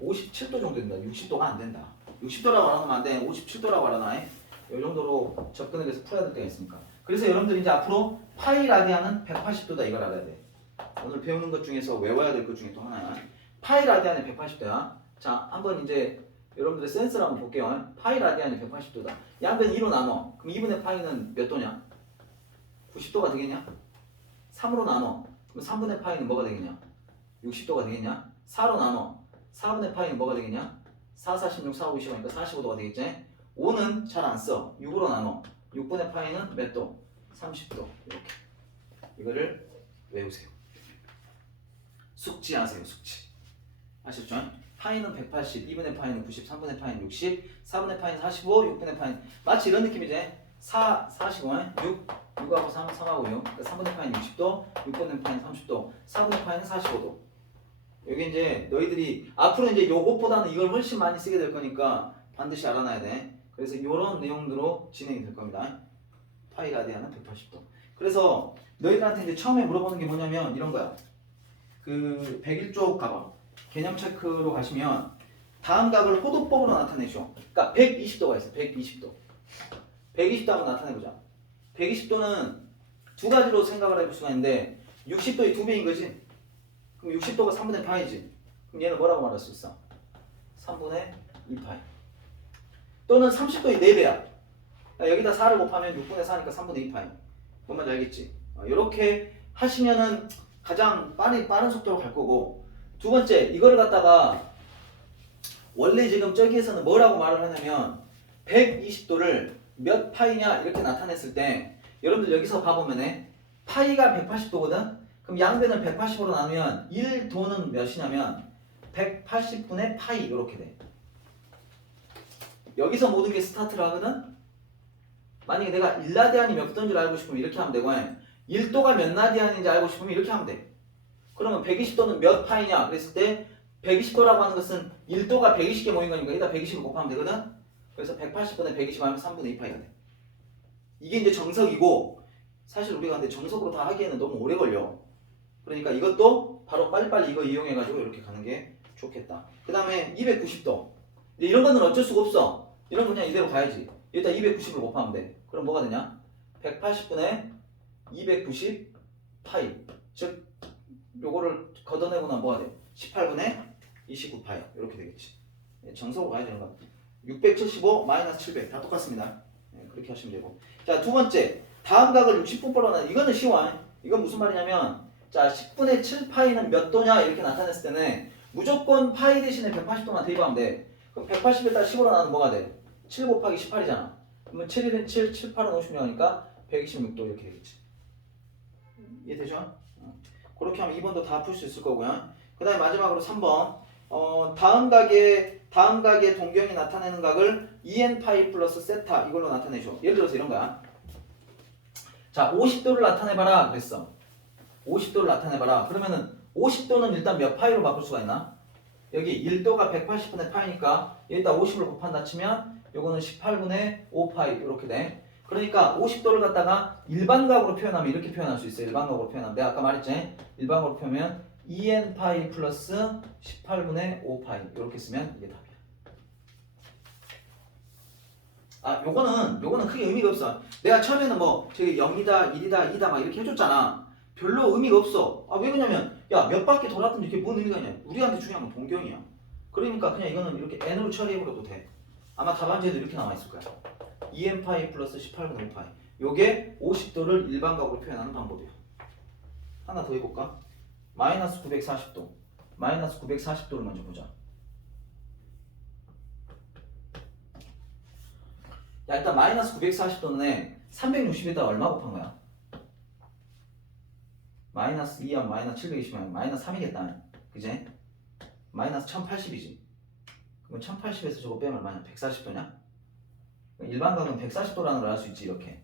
57도 정도 된다. 60도가 안 된다. 60도라고 알아놓으면 안 돼. 57도라고 알아놔. 이 정도로 접근을 해서 풀어야 될 때가 있으니까. 그래서 여러분들이 이제 앞으로 파이 라디안은 180도다 이걸 알아야 돼. 오늘 배우는 것 중에서 외워야 될 것 중에 또 하나야. 파이 라디안이 180도야. 자, 한번 이제 여러분들의 센스를 한번 볼게요. 파이 라디안이 180도다. 양변 2로 나눠. 그럼 2분의 파이는 몇 도냐? 90도가 되겠냐? 3으로 나눠. 그럼 3분의 파이는 뭐가 되겠냐? 60도가 되겠냐? 4로 나눠. 4분의 파이는 뭐가 되겠냐? 4, 46, 4, 50 하니까 45도가 되겠지? 5는 잘 안 써. 6으로 나눠. 6분의 파이는 몇 도? 30도. 이렇게. 이거를 외우세요. 숙지하세요. 숙지. 아셨죠? 파이는 180, 2분의 파이는 90, 3분의 파이는 60, 4분의 파이는 45, 6분의 파이는 마치 이런 느낌이지? 4, 45, 6, 6하고 3, 3하고 6 그러니까 3분의 파이는 60도, 6분의 파이는 30도, 4분의 파이는 45도. 여기 이제 너희들이 앞으로 이제 요것보다는 이걸 훨씬 많이 쓰게 될 거니까 반드시 알아놔야 돼. 그래서 이런 내용으로 진행이 될 겁니다. 파이 라디안은 180도. 그래서 너희들한테 이제 처음에 물어보는 게 뭐냐면 이런 거야. 그 101쪽 가봐. 개념 체크로 가시면 다음 각을 호도법으로 나타내죠. 그러니까 120도가 있어요. 120도. 120도 한번 나타내보자. 120도는 두 가지로 생각을 해볼 수가 있는데 60도의 2배인 거지. 그럼 60도가 3분의 파이지. 그럼 얘는 뭐라고 말할 수 있어? 3분의 2파이. 또는 30도의 4배야. 여기다 4를 곱하면 6분의 4니까 3분의 2파이. 뭔 말인지 알겠지? 이렇게 하시면은 가장 빠른 속도로 갈 거고, 두 번째 이거를 갖다가 원래 지금 저기에서는 뭐라고 말을 하냐면 120도를 몇 파이냐 이렇게 나타냈을 때 여러분들 여기서 봐보면은 파이가 180도거든? 그럼 양변을 180으로 나누면 1도는 몇이냐면 180분의 파이 이렇게 돼. 여기서 모든 게 스타트를 하거든? 만약에 내가 1라디안이 몇 도인지 알고 싶으면 이렇게 하면 되고 1도가 몇 라디안인지 알고 싶으면 이렇게 하면 돼. 그러면 120도는 몇 파이냐 그랬을 때 120도라고 하는 것은 1도가 120개 모인 거니까 여기다 120을 곱하면 되거든? 그래서 180분의 120 하면 3분의 2파이가 돼. 이게 이제 정석이고 사실 우리가 근데 정석으로 다 하기에는 너무 오래 걸려. 그러니까 이것도 바로 빨리빨리 이거 이용해가지고 이렇게 가는 게 좋겠다. 그 다음에 290도. 근데 이런 거는 어쩔 수가 없어. 이런 거 그냥 이대로 가야지. 여기다 290을 곱하면 돼. 그럼 뭐가 되냐? 180분의 290 파이. 즉 요거를 걷어내고 나면 뭐가 돼? 18분의 29파이. 이렇게 되겠지. 정석으로 가야 되는 거. 675 마이너스 700 다 똑같습니다. 그렇게 하시면 되고. 자, 두 번째. 다음 각을 60분법으로 나눠. 이거는 쉬워. 이건 무슨 말이냐면 자, 10분의 7파이는 몇 도냐 이렇게 나타냈을 때는 무조건 파이 대신에 180도만 대입하면 돼. 그럼 180에다 10으로 나누면 뭐가 돼? 7 곱하기 18이잖아. 그러면 7일은 7, 7, 8은 56이니까 126도 이렇게 되겠지. 이해되죠? 그렇게 하면 2번도 다 풀 수 있을 거고요. 그 다음에 마지막으로 3번. 다음 각의 동경이 나타내는 각을 2n 파이 플러스 세타 이걸로 나타내죠. 예를 들어서 이런 거야. 자, 50도를 나타내봐라 그랬어. 50도를 나타내봐라. 그러면은 50도는 일단 몇 파이로 바꿀 수가 있나? 여기 1도가 180분의 파이니까 여기다 50을 곱한다 치면 요거는 18분의 5파이 이렇게 돼. 그러니까 50도를 갖다가 일반각으로 표현하면 이렇게 표현할 수 있어요. 일반각으로 표현하면 내가 아까 말했지? 일반각으로 표현하면 2n 파이 플러스 18분의 5파이 이렇게 쓰면 이게 답이야. 아, 요거는 크게 의미가 없어. 내가 처음에는 뭐 저기 0이다, 1이다, 2다 막 이렇게 해줬잖아. 별로 의미가 없어. 아, 왜 그러냐면 야, 몇 바퀴 돌았든지 이게 뭔 의미가 있냐. 우리한테 중요한 건 동경이야. 그러니까 그냥 이거는 이렇게 n으로 처리해버려도 돼. 아마 답안지에도 이렇게 나와있을 거야. 2n 파이 플러스 18분의 5파이. 요게 50도를 일반각으로 표현하는 방법이야. 하나 더 해볼까? 마이너스 940도. 마이너스 940도를 먼저 보자. 야, 일단 마이너스 940도는 360에다 얼마 곱한 거야? 마이너스 2하면 마이너스 720이면 마이너스 3이겠다. 그제? 마이너스 1080이지. 그럼 1080에서 저거 빼면 얼마냐? 140도냐? 일반각은 140도라는 걸 알 수 있지, 이렇게.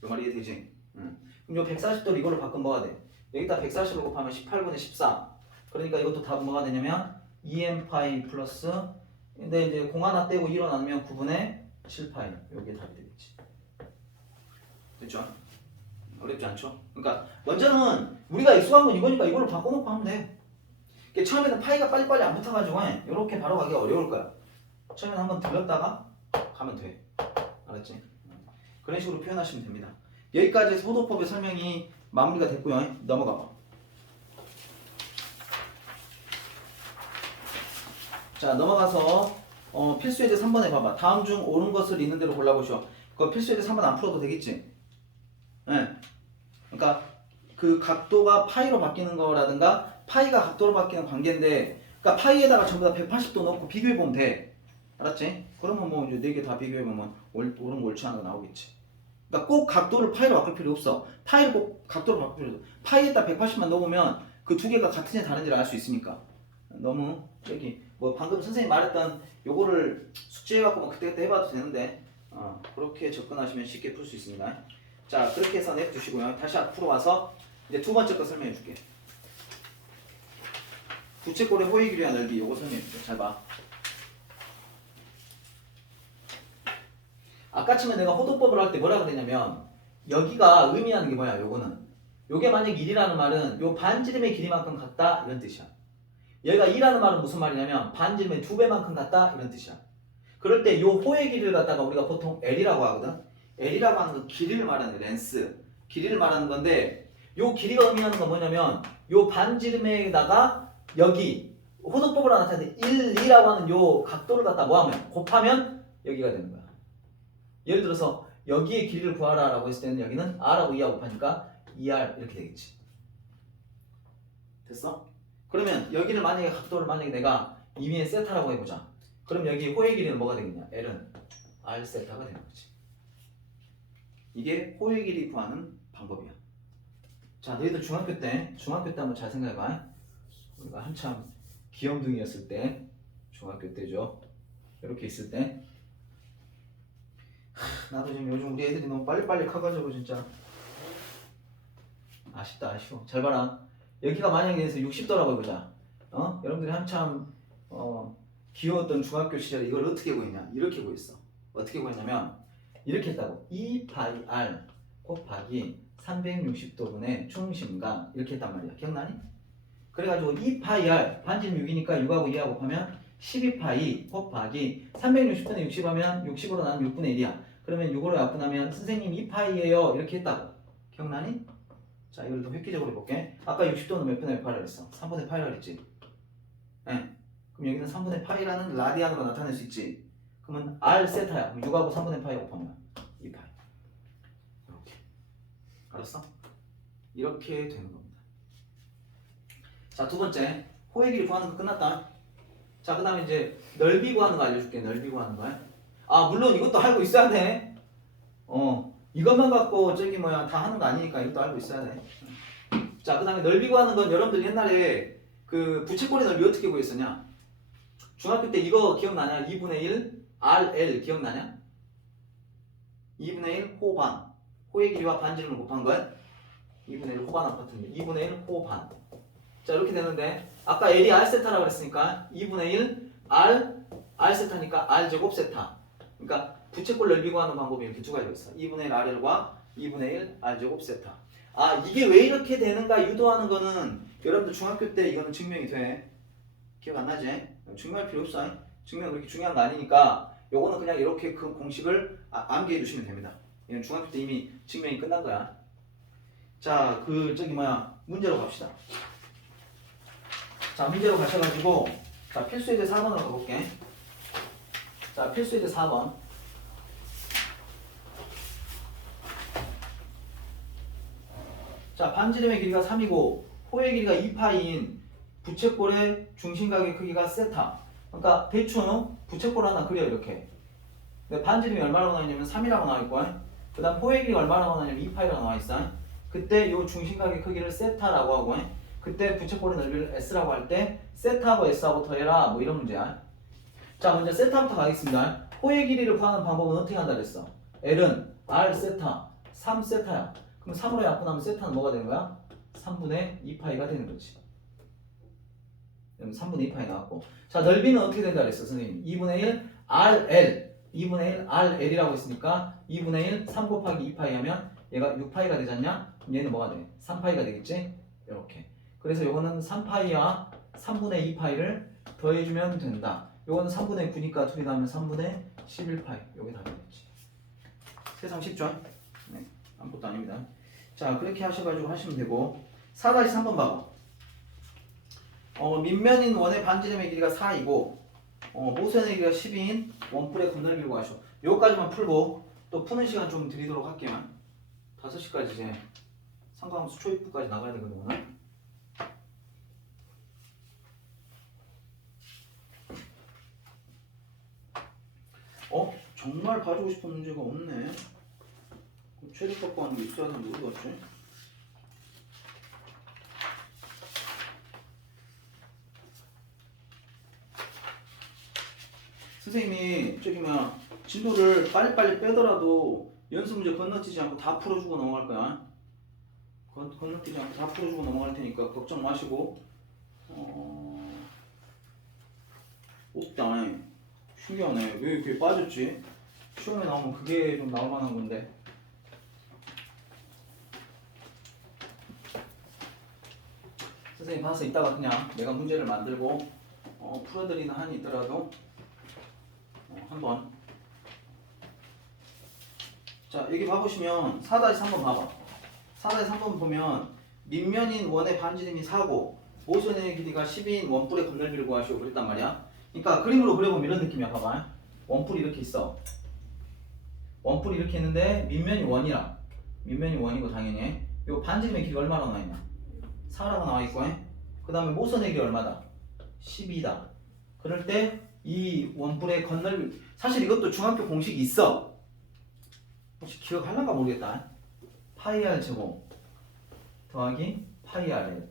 그 말이 이해되지? 그럼 요 140도를 이걸로 바꾸면 뭐가 돼? 여기다 140을 곱하면 18분의 14. 그러니까 이것도 답은 뭐가 되냐면 2n파이 플러스 근데 이제 공 하나 떼고 2로 나누면 9분의 7파이. 요게 답이 되겠지. 됐죠? 어렵지 않죠? 그러니까 먼저는 우리가 익숙한 건 이거니까 이걸로 바꿔놓고 하면 돼. 처음에는 파이가 빨리빨리 안 붙어가지고 이렇게 바로 가기가 어려울 거야. 처음에는 한번 들렸다가 가면 돼. 알았지? 그런 식으로 표현하시면 됩니다. 여기까지 해서 호도법의 설명이 마무리가 됐고요. 넘어가 봐. 자, 넘어가서 필수 예제 3번에 봐봐. 다음 중 옳은 것을 있는 대로 골라보시오. 그 필수 예제 3번 안 풀어도 되겠지? 네. 그러니까 그 각도가 파이로 바뀌는 거라든가 파이가 각도로 바뀌는 관계인데, 그러니까 파이에다가 전부 다 180도 넣고 비교해 보면 돼. 알았지? 그러면 뭐 이제 4개 다 비교해 보면 옳은 옳지 않은 거 나오겠지. 그러니까 꼭 각도를 파이로 바꿀 필요 없어. 파이를 꼭 각도로 바꿀 필요 없어. 파이에다 180만 넣으면 그 두 개가 같은지 다른지를 알 수 있으니까. 너무 여기 뭐 방금 선생님 말했던 요거를 숙제해갖고 뭐 그때그때 해봐도 되는데 그렇게 접근하시면 쉽게 풀 수 있습니다. 자, 그렇게 해서 내두시고요. 다시 앞으로 와서 이제 두 번째 거 설명해 줄게. 부채꼴의 호의 길이와 넓이 요거 설명해 줄게. 잘 봐. 아까 치면 내가 호도법을 할 때 뭐라 그랬냐면 여기가 의미하는 게 뭐야? 요거는 요게 만약 1이라는 말은 요 반지름의 길이만큼 같다 이런 뜻이야. 여기가 2라는 말은 무슨 말이냐면 반지름의 2배만큼 같다 이런 뜻이야. 그럴 때 요 호의 길이를 갖다가 우리가 보통 L이라고 하거든. L이라고 하는 건 길이를 말하는 거야. 렌스 길이를 말하는 건데 요 길이가 의미하는 건 뭐냐면 요 반지름에다가 여기 호도법으로 나타내는 1, 2라고 하는 요 각도를 갖다 뭐하면 곱하면 여기가 되는 거야. 예를 들어서 여기의 길이를 구하라 라고 했을 때는 여기는 R하고 2하고 곱하니까 2R 이렇게 되겠지. 됐어? 그러면 여기를 만약에 각도를 만약에 내가 임의의 세타라고 해보자. 그럼 여기 호의 길이는 뭐가 되겠냐? L은 R 세타가 되는 거지. 이게 호의 길이 구하는 방법이야. 자, 너희들 중학교 때 한번 잘 생각해봐. 우리가 한참 귀염둥이였을 때, 중학교 때죠. 이렇게 있을 때 나도 지금 요즘 우리 애들이 너무 빨리빨리 커가지고 진짜 아쉽다 아쉬워. 잘 봐라. 여기가 만약에 해서 60도라고 해보자. 여러분들이 한참 귀여웠던 중학교 시절에 이걸 어떻게 구했냐? 이렇게 구했어. 어떻게 구했냐면 이렇게 했다고. 2파이 r 곱하기 360도분의 중심각 이렇게 했단 말이야. 기억나니? 그래가지고 2파이 r 반지름 6이니까 6하고 2하고 곱하면 12파이 곱하기 360분의 60 하면 60으로 나누면 6분의 1이야. 그러면 6으로 약분하면 선생님 2파이예요 이렇게 했다고. 기억나니? 자, 이걸 더 획기적으로 해볼게. 아까 60도는 몇 분의 몇 파이라 했어? 3분의 파이라 했지? 네. 그럼 여기는 3분의 파이라는 라디안으로 나타낼 수 있지? 그러면 R 세타야. 그럼 6하고 3분의 파이 곱하면 2파이. 이렇게. 알았어? 이렇게 되는 겁니다. 자, 두 번째. 호의 길이 구하는 거 끝났다. 자, 그 다음에 이제 넓이 구하는 거 알려줄게. 넓이 구하는 거야. 아, 물론 이것도 알고 있어야 돼. 이것만 갖고 다 하는 거 아니니까 이것도 알고 있어야 돼. 자, 그 다음에 넓이 구하는 건 여러분들 옛날에 그 부채꼴의 넓이 어떻게 구했었냐? 중학교 때 이거 기억나냐? 2분의 1 RL 기억나냐? 2분의 1 호반. 호의 길이와 반지름을 곱한 건 2분의 1 호반 같은 게 2분의 1 호반. 자, 이렇게 되는데 아까 L이 R세타라고 그랬으니까 2분의 1 R세타니까 R제곱 세타. 그러니까 부채꼴 넓이 구하는 방법이 이렇게 두 가지가 있어. 2분의 1 RL과 2분의 1 R제곱 세타. 아, 이게 왜 이렇게 되는가 유도하는 거는 여러분들 중학교 때 이거는 증명이 돼. 기억 안 나지? 증명할 필요 없어. 증명 그렇게 중요한 거 아니니까 요거는 그냥 이렇게 그 공식을 암기해 주시면 됩니다. 이건 중학교 때 이미 증명이 끝난 거야. 자, 문제로 갑시다. 자, 문제로 가셔가지고 자, 필수 예제 4번으로 가볼게. 자, 필수 예제 4번. 자, 반지름의 길이가 3이고 호의 길이가 2파이인 부채꼴의 중심각의 크기가 세타. 그러니까 대충 부채꼴 하나 그려 이렇게. 근데 반지름이 얼마라고 나와있냐면 3이라고 나와있고 그 다음 호의 길이가 얼마라고 나와있냐면 2파이라고 나와있어. 그때 이 중심각의 크기를 세타라고 하고 그때 부채꼴의 넓이를 S라고 할 때 세타하고 S하고 더해라 뭐 이런 문제야. 자, 먼저 세타부터 가겠습니다. 호의 길이를 구하는 방법은 어떻게 한다 그랬어? L은 R 세타 3 세타야. 그럼 3으로 약분하면 세타는 뭐가 되는 거야? 3분의 2파이가 되는 거지. 그럼 3분의 2파이 나왔고. 자, 넓이는 어떻게 된다 그랬어 선생님? 2분의 1 RL 2분의 1 RL이라고 했으니까 2분의 1 3 곱하기 2파이 하면 얘가 6파이가 되지 않냐? 그럼 얘는 뭐가 돼? 3파이가 되겠지? 이렇게. 그래서 요거는 3파이와 3분의 2파이를 더해주면 된다. 요거는 3분의 9니까 둘이 더하면 3분의 11파이. 요게 답이 되겠지. 세상 쉽죠? 네, 아무것도 아닙니다. 자, 그렇게 하셔가지고 하시면 되고 4-3번 봐봐. 밑면인 원의 반지름의 길이가 4이고 모선의 길이가 10인 원뿔의 건널기를 구하시오. 요거까지만 풀고 또 푸는 시간 좀 드리도록 할게요. 5시까지 이제 삼각함수 초입부까지 나가야 되거든요. 오늘. 정말 가지고 싶은 문제가 없네. 최대값 하는 게 있어야 되는데 어디 갔지? 선생님이 저기 진도를 빨리빨리 빼더라도 연습 문제 건너뛰지 않고 다 풀어주고 넘어갈 거야. 건너뛰지 않고 다 풀어주고 넘어갈 테니까 걱정 마시고. 없다. 신기하네. 왜 이렇게 빠졌지? 시험에 나오면 그게 좀 나올 만한 건데. 선생님 봐서 이따가 그냥 내가 문제를 만들고 풀어드리는 한이 있더라도 한번. 자, 여기 봐보시면 4-3번 봐봐. 4-3번 보면 밑면인 원의 반지름이 4고 모선의 길이가 10인 원뿔의 건널비를 구하시오 그랬단 말이야. 그러니까 그림으로 그려보면 이런 느낌이야. 봐봐. 원뿔이 이렇게 있어. 원뿔이 이렇게 있는데 밑면이 원이라. 밑면이 원이고 당연히 요 반지름의 길이가 얼마나 나와 있나? 4라고 나와 있고 그 다음에 모선의 길이 얼마다? 12다. 그럴 때 이 원뿔의 건널비, 사실 이것도 중학교 공식이 있어. 혹시 기억하려나 모르겠다. 파이 r 제곱 더하기 파이 rl.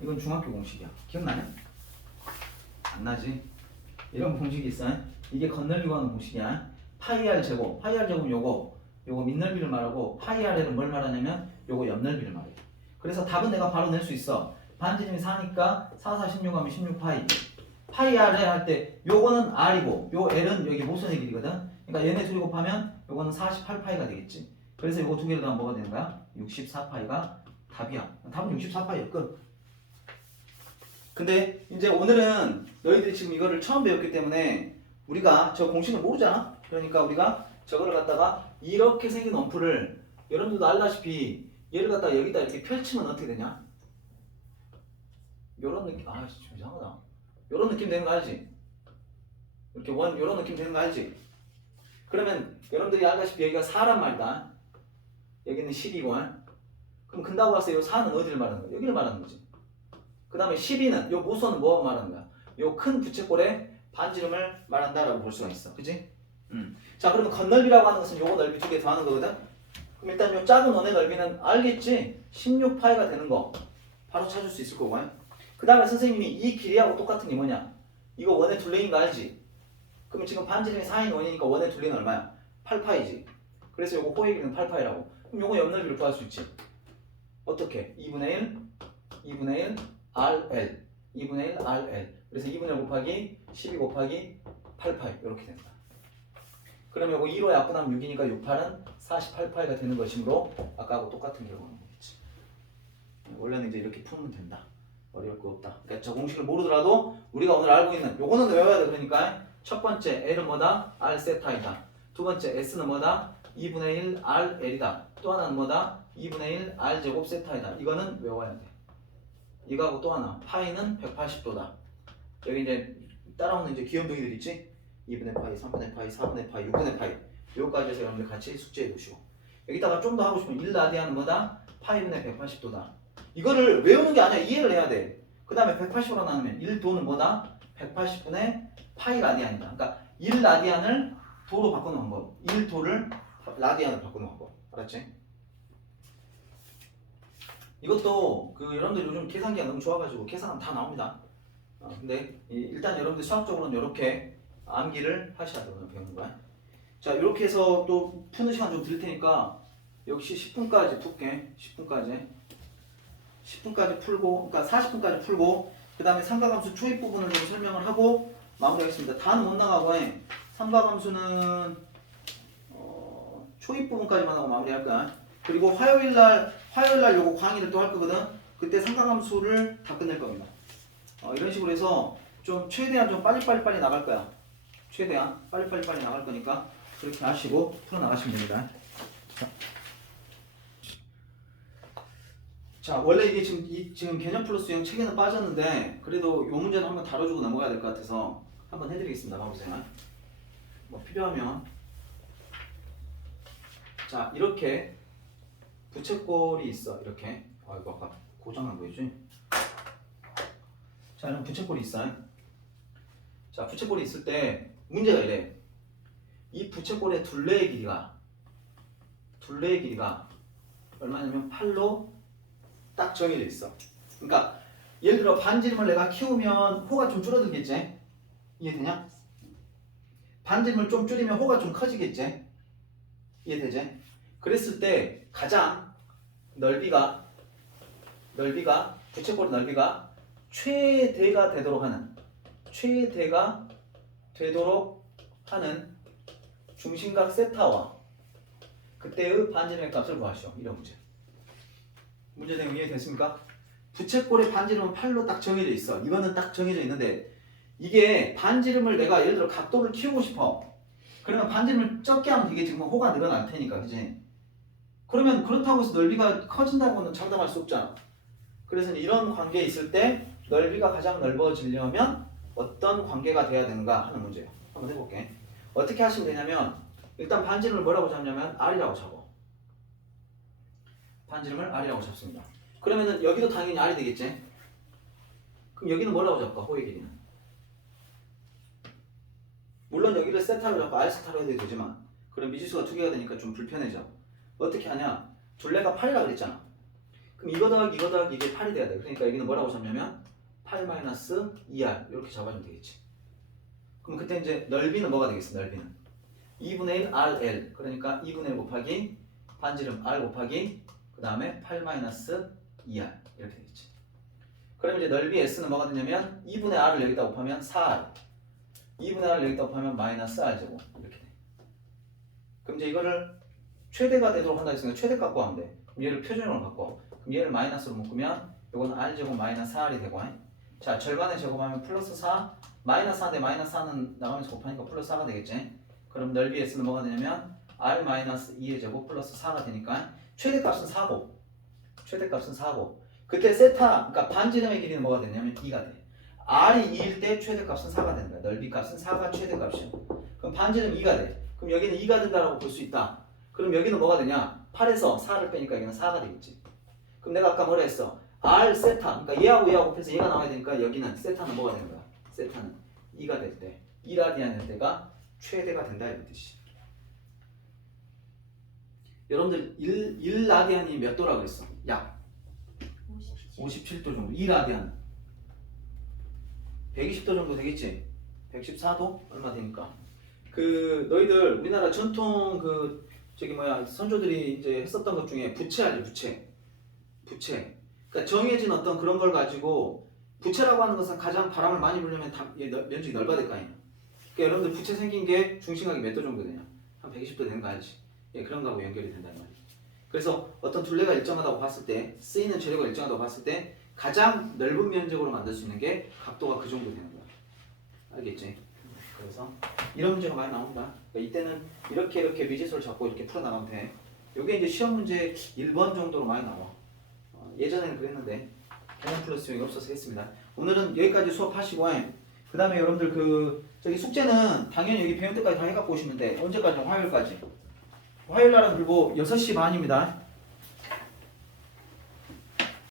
이건 중학교 공식이야. 기억나냐? 안 나지? 이런 공식이 있어. 이게 건널비 구하는 공식이야. 파이 r 제곱, 파이 r 제곱 요거 밑넓이를 말하고 파이 r은 뭘 말하냐면 요거 옆넓이를 말해. 그래서 답은 내가 바로 낼 수 있어. 반지름이 4니까 4, 4, 16 하면 16파이. 파이 r을 할 때 요거는 r이고 요 l은 여기 모선의 길이거든. 그러니까 얘네 둘이 곱하면 요거는 48파이가 되겠지. 그래서 요거 두 개를 더하면 뭐가 되는 거야? 64파이가 답이야. 답은 64파이야. 끝. 근데 이제 오늘은 너희들이 지금 이거를 처음 배웠기 때문에 우리가 저 공식을 모르잖아. 그러니까 우리가 저거를 갖다가 이렇게 생긴 원뿔을 여러분들도 알다시피 얘를 갖다가 여기다 이렇게 펼치면 어떻게 되냐? 요런 느낌. 좀 이상하다. 요런 느낌 되는 거 알지? 이렇게 요런 느낌 되는 거 알지? 그러면 여러분들이 알다시피 여기가 4란 말이다. 여기는 10이고 그럼 근다고 봤을 때 요 4는 어디를 말하는 거야? 여기를 말하는 거지. 그 다음에 12는 요 모선은 뭐 말하는 거야? 요 큰 부채꼴의 반지름을 말한다라고 볼 수가 있어. 그치? 자, 그러면 건넓이라고 하는 것은 요거 넓이 두 개 더하는 거거든? 그럼 일단 요 작은 원의 넓이는 알겠지? 16파이가 되는 거 바로 찾을 수 있을 거고. 그 다음에 선생님이 이 길이하고 똑같은 게 뭐냐? 이거 원의 둘레인 거 알지? 그럼 지금 반지름이 4인 원이니까 원의 둘레는 얼마야? 8파이지. 그래서 요거 호의 길이는 8파이라고. 그럼 요거 옆넓이를 구할 수 있지. 어떻게? 2분의 1 RL 2분의 1 RL. 그래서 2분의 1 곱하기 12 곱하기 8파이 이렇게 된다. 그럼 요거 2로 약분하면 6이니까 6파는 48파이가 되는 것이므로 아까하고 똑같은 결과가 나오겠지. 원래는 이제 이렇게 풀면 된다. 어려울 거 없다. 그러니까 저 공식을 모르더라도 우리가 오늘 알고 있는 요거는 외워야 돼. 그러니까 첫 번째 L은 뭐다? R 세타이다. 두 번째 S는 뭐다? 2분의 1 RL이다. 또 하나는 뭐다? 2분의 1 R 제곱 세타이다. 이거는 외워야 돼. 이거하고 또 하나 파이는 180도다. 여기 이제 따라오는 이제 귀염둥이들 있지? 2분의 파이, 3분의 파이, 4분의 파이, 6분의 파이. 요거까지 해서 여러분들 같이 숙제해 두시고 여기다가 좀 더 하고 싶으면 1라디안은 뭐다? 파이분의 180도다. 이거를 외우는 게 아니야. 이해를 해야 돼. 그 다음에 180으로 나누면 1도는 뭐다? 180분의 파이 라디안이다. 그러니까 1라디안을 도로 바꾸는 방법. 1도를 라디안으로 바꾸는 방법. 알았지? 이것도 여러분들 요즘 계산기가 너무 좋아가지고 계산하면 다 나옵니다. 근데 일단 여러분들 수학적으로는 이렇게 암기를 하셔야 되거든요. 배우는 거야. 자, 이렇게 해서 또 푸는 시간 좀 드릴 테니까 역시 10분까지 풀게. 10분까지 풀고, 그러니까 40분까지 풀고, 그 다음에 삼각함수 초입 부분을 좀 설명을 하고 마무리하겠습니다. 다는 못 나가고 삼각함수는 초입 부분까지만 하고 마무리할 거야. 그리고 화요일날 요거 강의를 또 할 거거든. 그때 삼각함수를 다 끝낼 겁니다. 이런 식으로 해서 좀 최대한 좀 빨리 나갈 거야. 최대한 빨리 나갈 거니까 그렇게 하시고 풀어 나가시면 됩니다. 자, 원래 이게 지금 개념 플러스 유형 책에는 빠졌는데 그래도 이 문제는 한번 다뤄주고 넘어가야 될 것 같아서 한번 해드리겠습니다. 봐보세요. 뭐 필요하면 자 이렇게 부채꼴이 있어. 이렇게 이거 아까 고장난 거였지? 자 이런 부채꼴이 있어. 자 부채꼴이 있을 때 문제가 이래. 이 부채꼴의 둘레의 길이가 얼마냐면 8로 딱 정해져 있어. 그러니까 예를 들어 반지름을 내가 키우면 호가 좀 줄어들겠지? 이해되냐? 반지름을 좀 줄이면 호가 좀 커지겠지? 이해되지? 그랬을 때 가장 부채꼴의 넓이가 최대가 되도록 하는 중심각 세타와 그때의 반지름의 값을 구하시오. 이런 문제 내용 이해됐습니까? 부채꼴의 반지름은 8로 딱 정해져 있어. 이거는 딱 정해져 있는데 이게 반지름을 내가 예를 들어 각도를 키우고 싶어. 그러면 반지름을 적게 하면 되겠지. 그러면 호가 늘어날 테니까, 그지? 그러면 그렇다고 해서 넓이가 커진다고는 장담할 수 없잖아. 그래서 이런 관계에 있을 때 넓이가 가장 넓어지려면 어떤 관계가 돼야 되는가 하는 문제예요. 한번 해볼게. 어떻게 하시면 되냐면 일단 반지름을 뭐라고 잡냐면 R이라고 잡아. 반지름을 R이라고 잡습니다. 그러면은 여기도 당연히 R이 되겠지? 그럼 여기는 뭐라고 잡까? 호의 길이는. 물론 여기를 세타로 잡고 R 세타로 해도 되지만 그럼 미지수가 두 개가 되니까 좀 불편해져. 어떻게 하냐? 둘레가 8이라 그랬잖아. 그럼 이거 더하기 이게 8이 돼야 돼. 그러니까 여기는 뭐라고 잡냐면 8-2R 이렇게 잡아주면 되겠지. 그럼 그때 이제 넓이는 뭐가 되겠어? 넓이는 2분의 1 RL 그러니까 2분의 1 곱하기 반지름 R 곱하기 그 다음에 8-2R 이렇게 되겠지. 그럼 이제 넓이 S는 뭐가 되냐면 2분의 R을 여기다 곱하면 4R 2분의 R을 여기다 곱하면 마이너스 R제곱 이렇게 돼. 그럼 이제 이거를 최대가 되도록 한다 했으니까 최대 갖고 하면 돼. 그럼 얘를 표준으로 바꿔. 그럼 얘를 마이너스로 묶으면 이건 R제곱 마이너스 4R이 되고 자 절반에 제곱하면 플러스 4 마이너스 4인데 마이너스 4는 나가면서 곱하니까 플러스 4가 되겠지. 그럼 넓이 S는 뭐가 되냐면 R 마이너스 2의 제곱 플러스 4가 되니까 최대값은 4고 그때 세타 그러니까 반지름의 길이는 뭐가 되냐면 2가 돼. R이 2일 때 최대값은 4가 되는 거야. 넓이 값은 4가 최대값이야. 그럼 반지름 2가 돼. 그럼 여기는 2가 된다라고 볼 수 있다. 그럼 여기는 뭐가 되냐? 8에서 4를 빼니까 여기는 4가 되겠지. 그럼 내가 아까 뭐라 했어? R 세타 그러니까 얘하고 곱해서 얘가 나와야 되니까 여기는 세타는 뭐가 되는 거야? 세타는 2가 될 때 2라디안 될 때가 최대가 된다 이런 뜻이. 여러분들 1라디안이 몇 도라고 그랬어? 약 57도 정도. 2라디안 120도 정도 되겠지? 114도? 얼마 되니까. 그 너희들 우리나라 전통 선조들이 이제 했었던 것 중에 부채 알지? 부채. 그러니까 정해진 어떤 그런 걸 가지고 부채라고 하는 것은 가장 바람을 많이 불려면 면적이 넓어야 될 거 아니에요. 그러니까 여러분들 부채 생긴 게 중심각이 몇 도 정도 되냐? 한 120도 되는 거 알지? 예, 그런 거하고 연결이 된다는 말이에요. 그래서 어떤 둘레가 일정하다고 봤을 때 쓰이는 재료가 일정하다고 봤을 때 가장 넓은 면적으로 만들 수 있는 게 각도가 그 정도 되는 거야. 알겠지? 그래서 이런 문제가 많이 나온다. 그러니까 이때는 이렇게 미지수를 잡고 이렇게 풀어나가면 돼. 이게 이제 시험 문제 1번 정도로 많이 나와. 예전에는 그랬는데 개념 플러스 유형이 없어서 했습니다. 오늘은 여기까지 수업하시고 그 다음에 여러분들 숙제는 당연히 여기 배운 때까지 다 해갖고 오시면 돼. 언제까지? 화요일까지. 화요일 날은 그리고 6시 반입니다.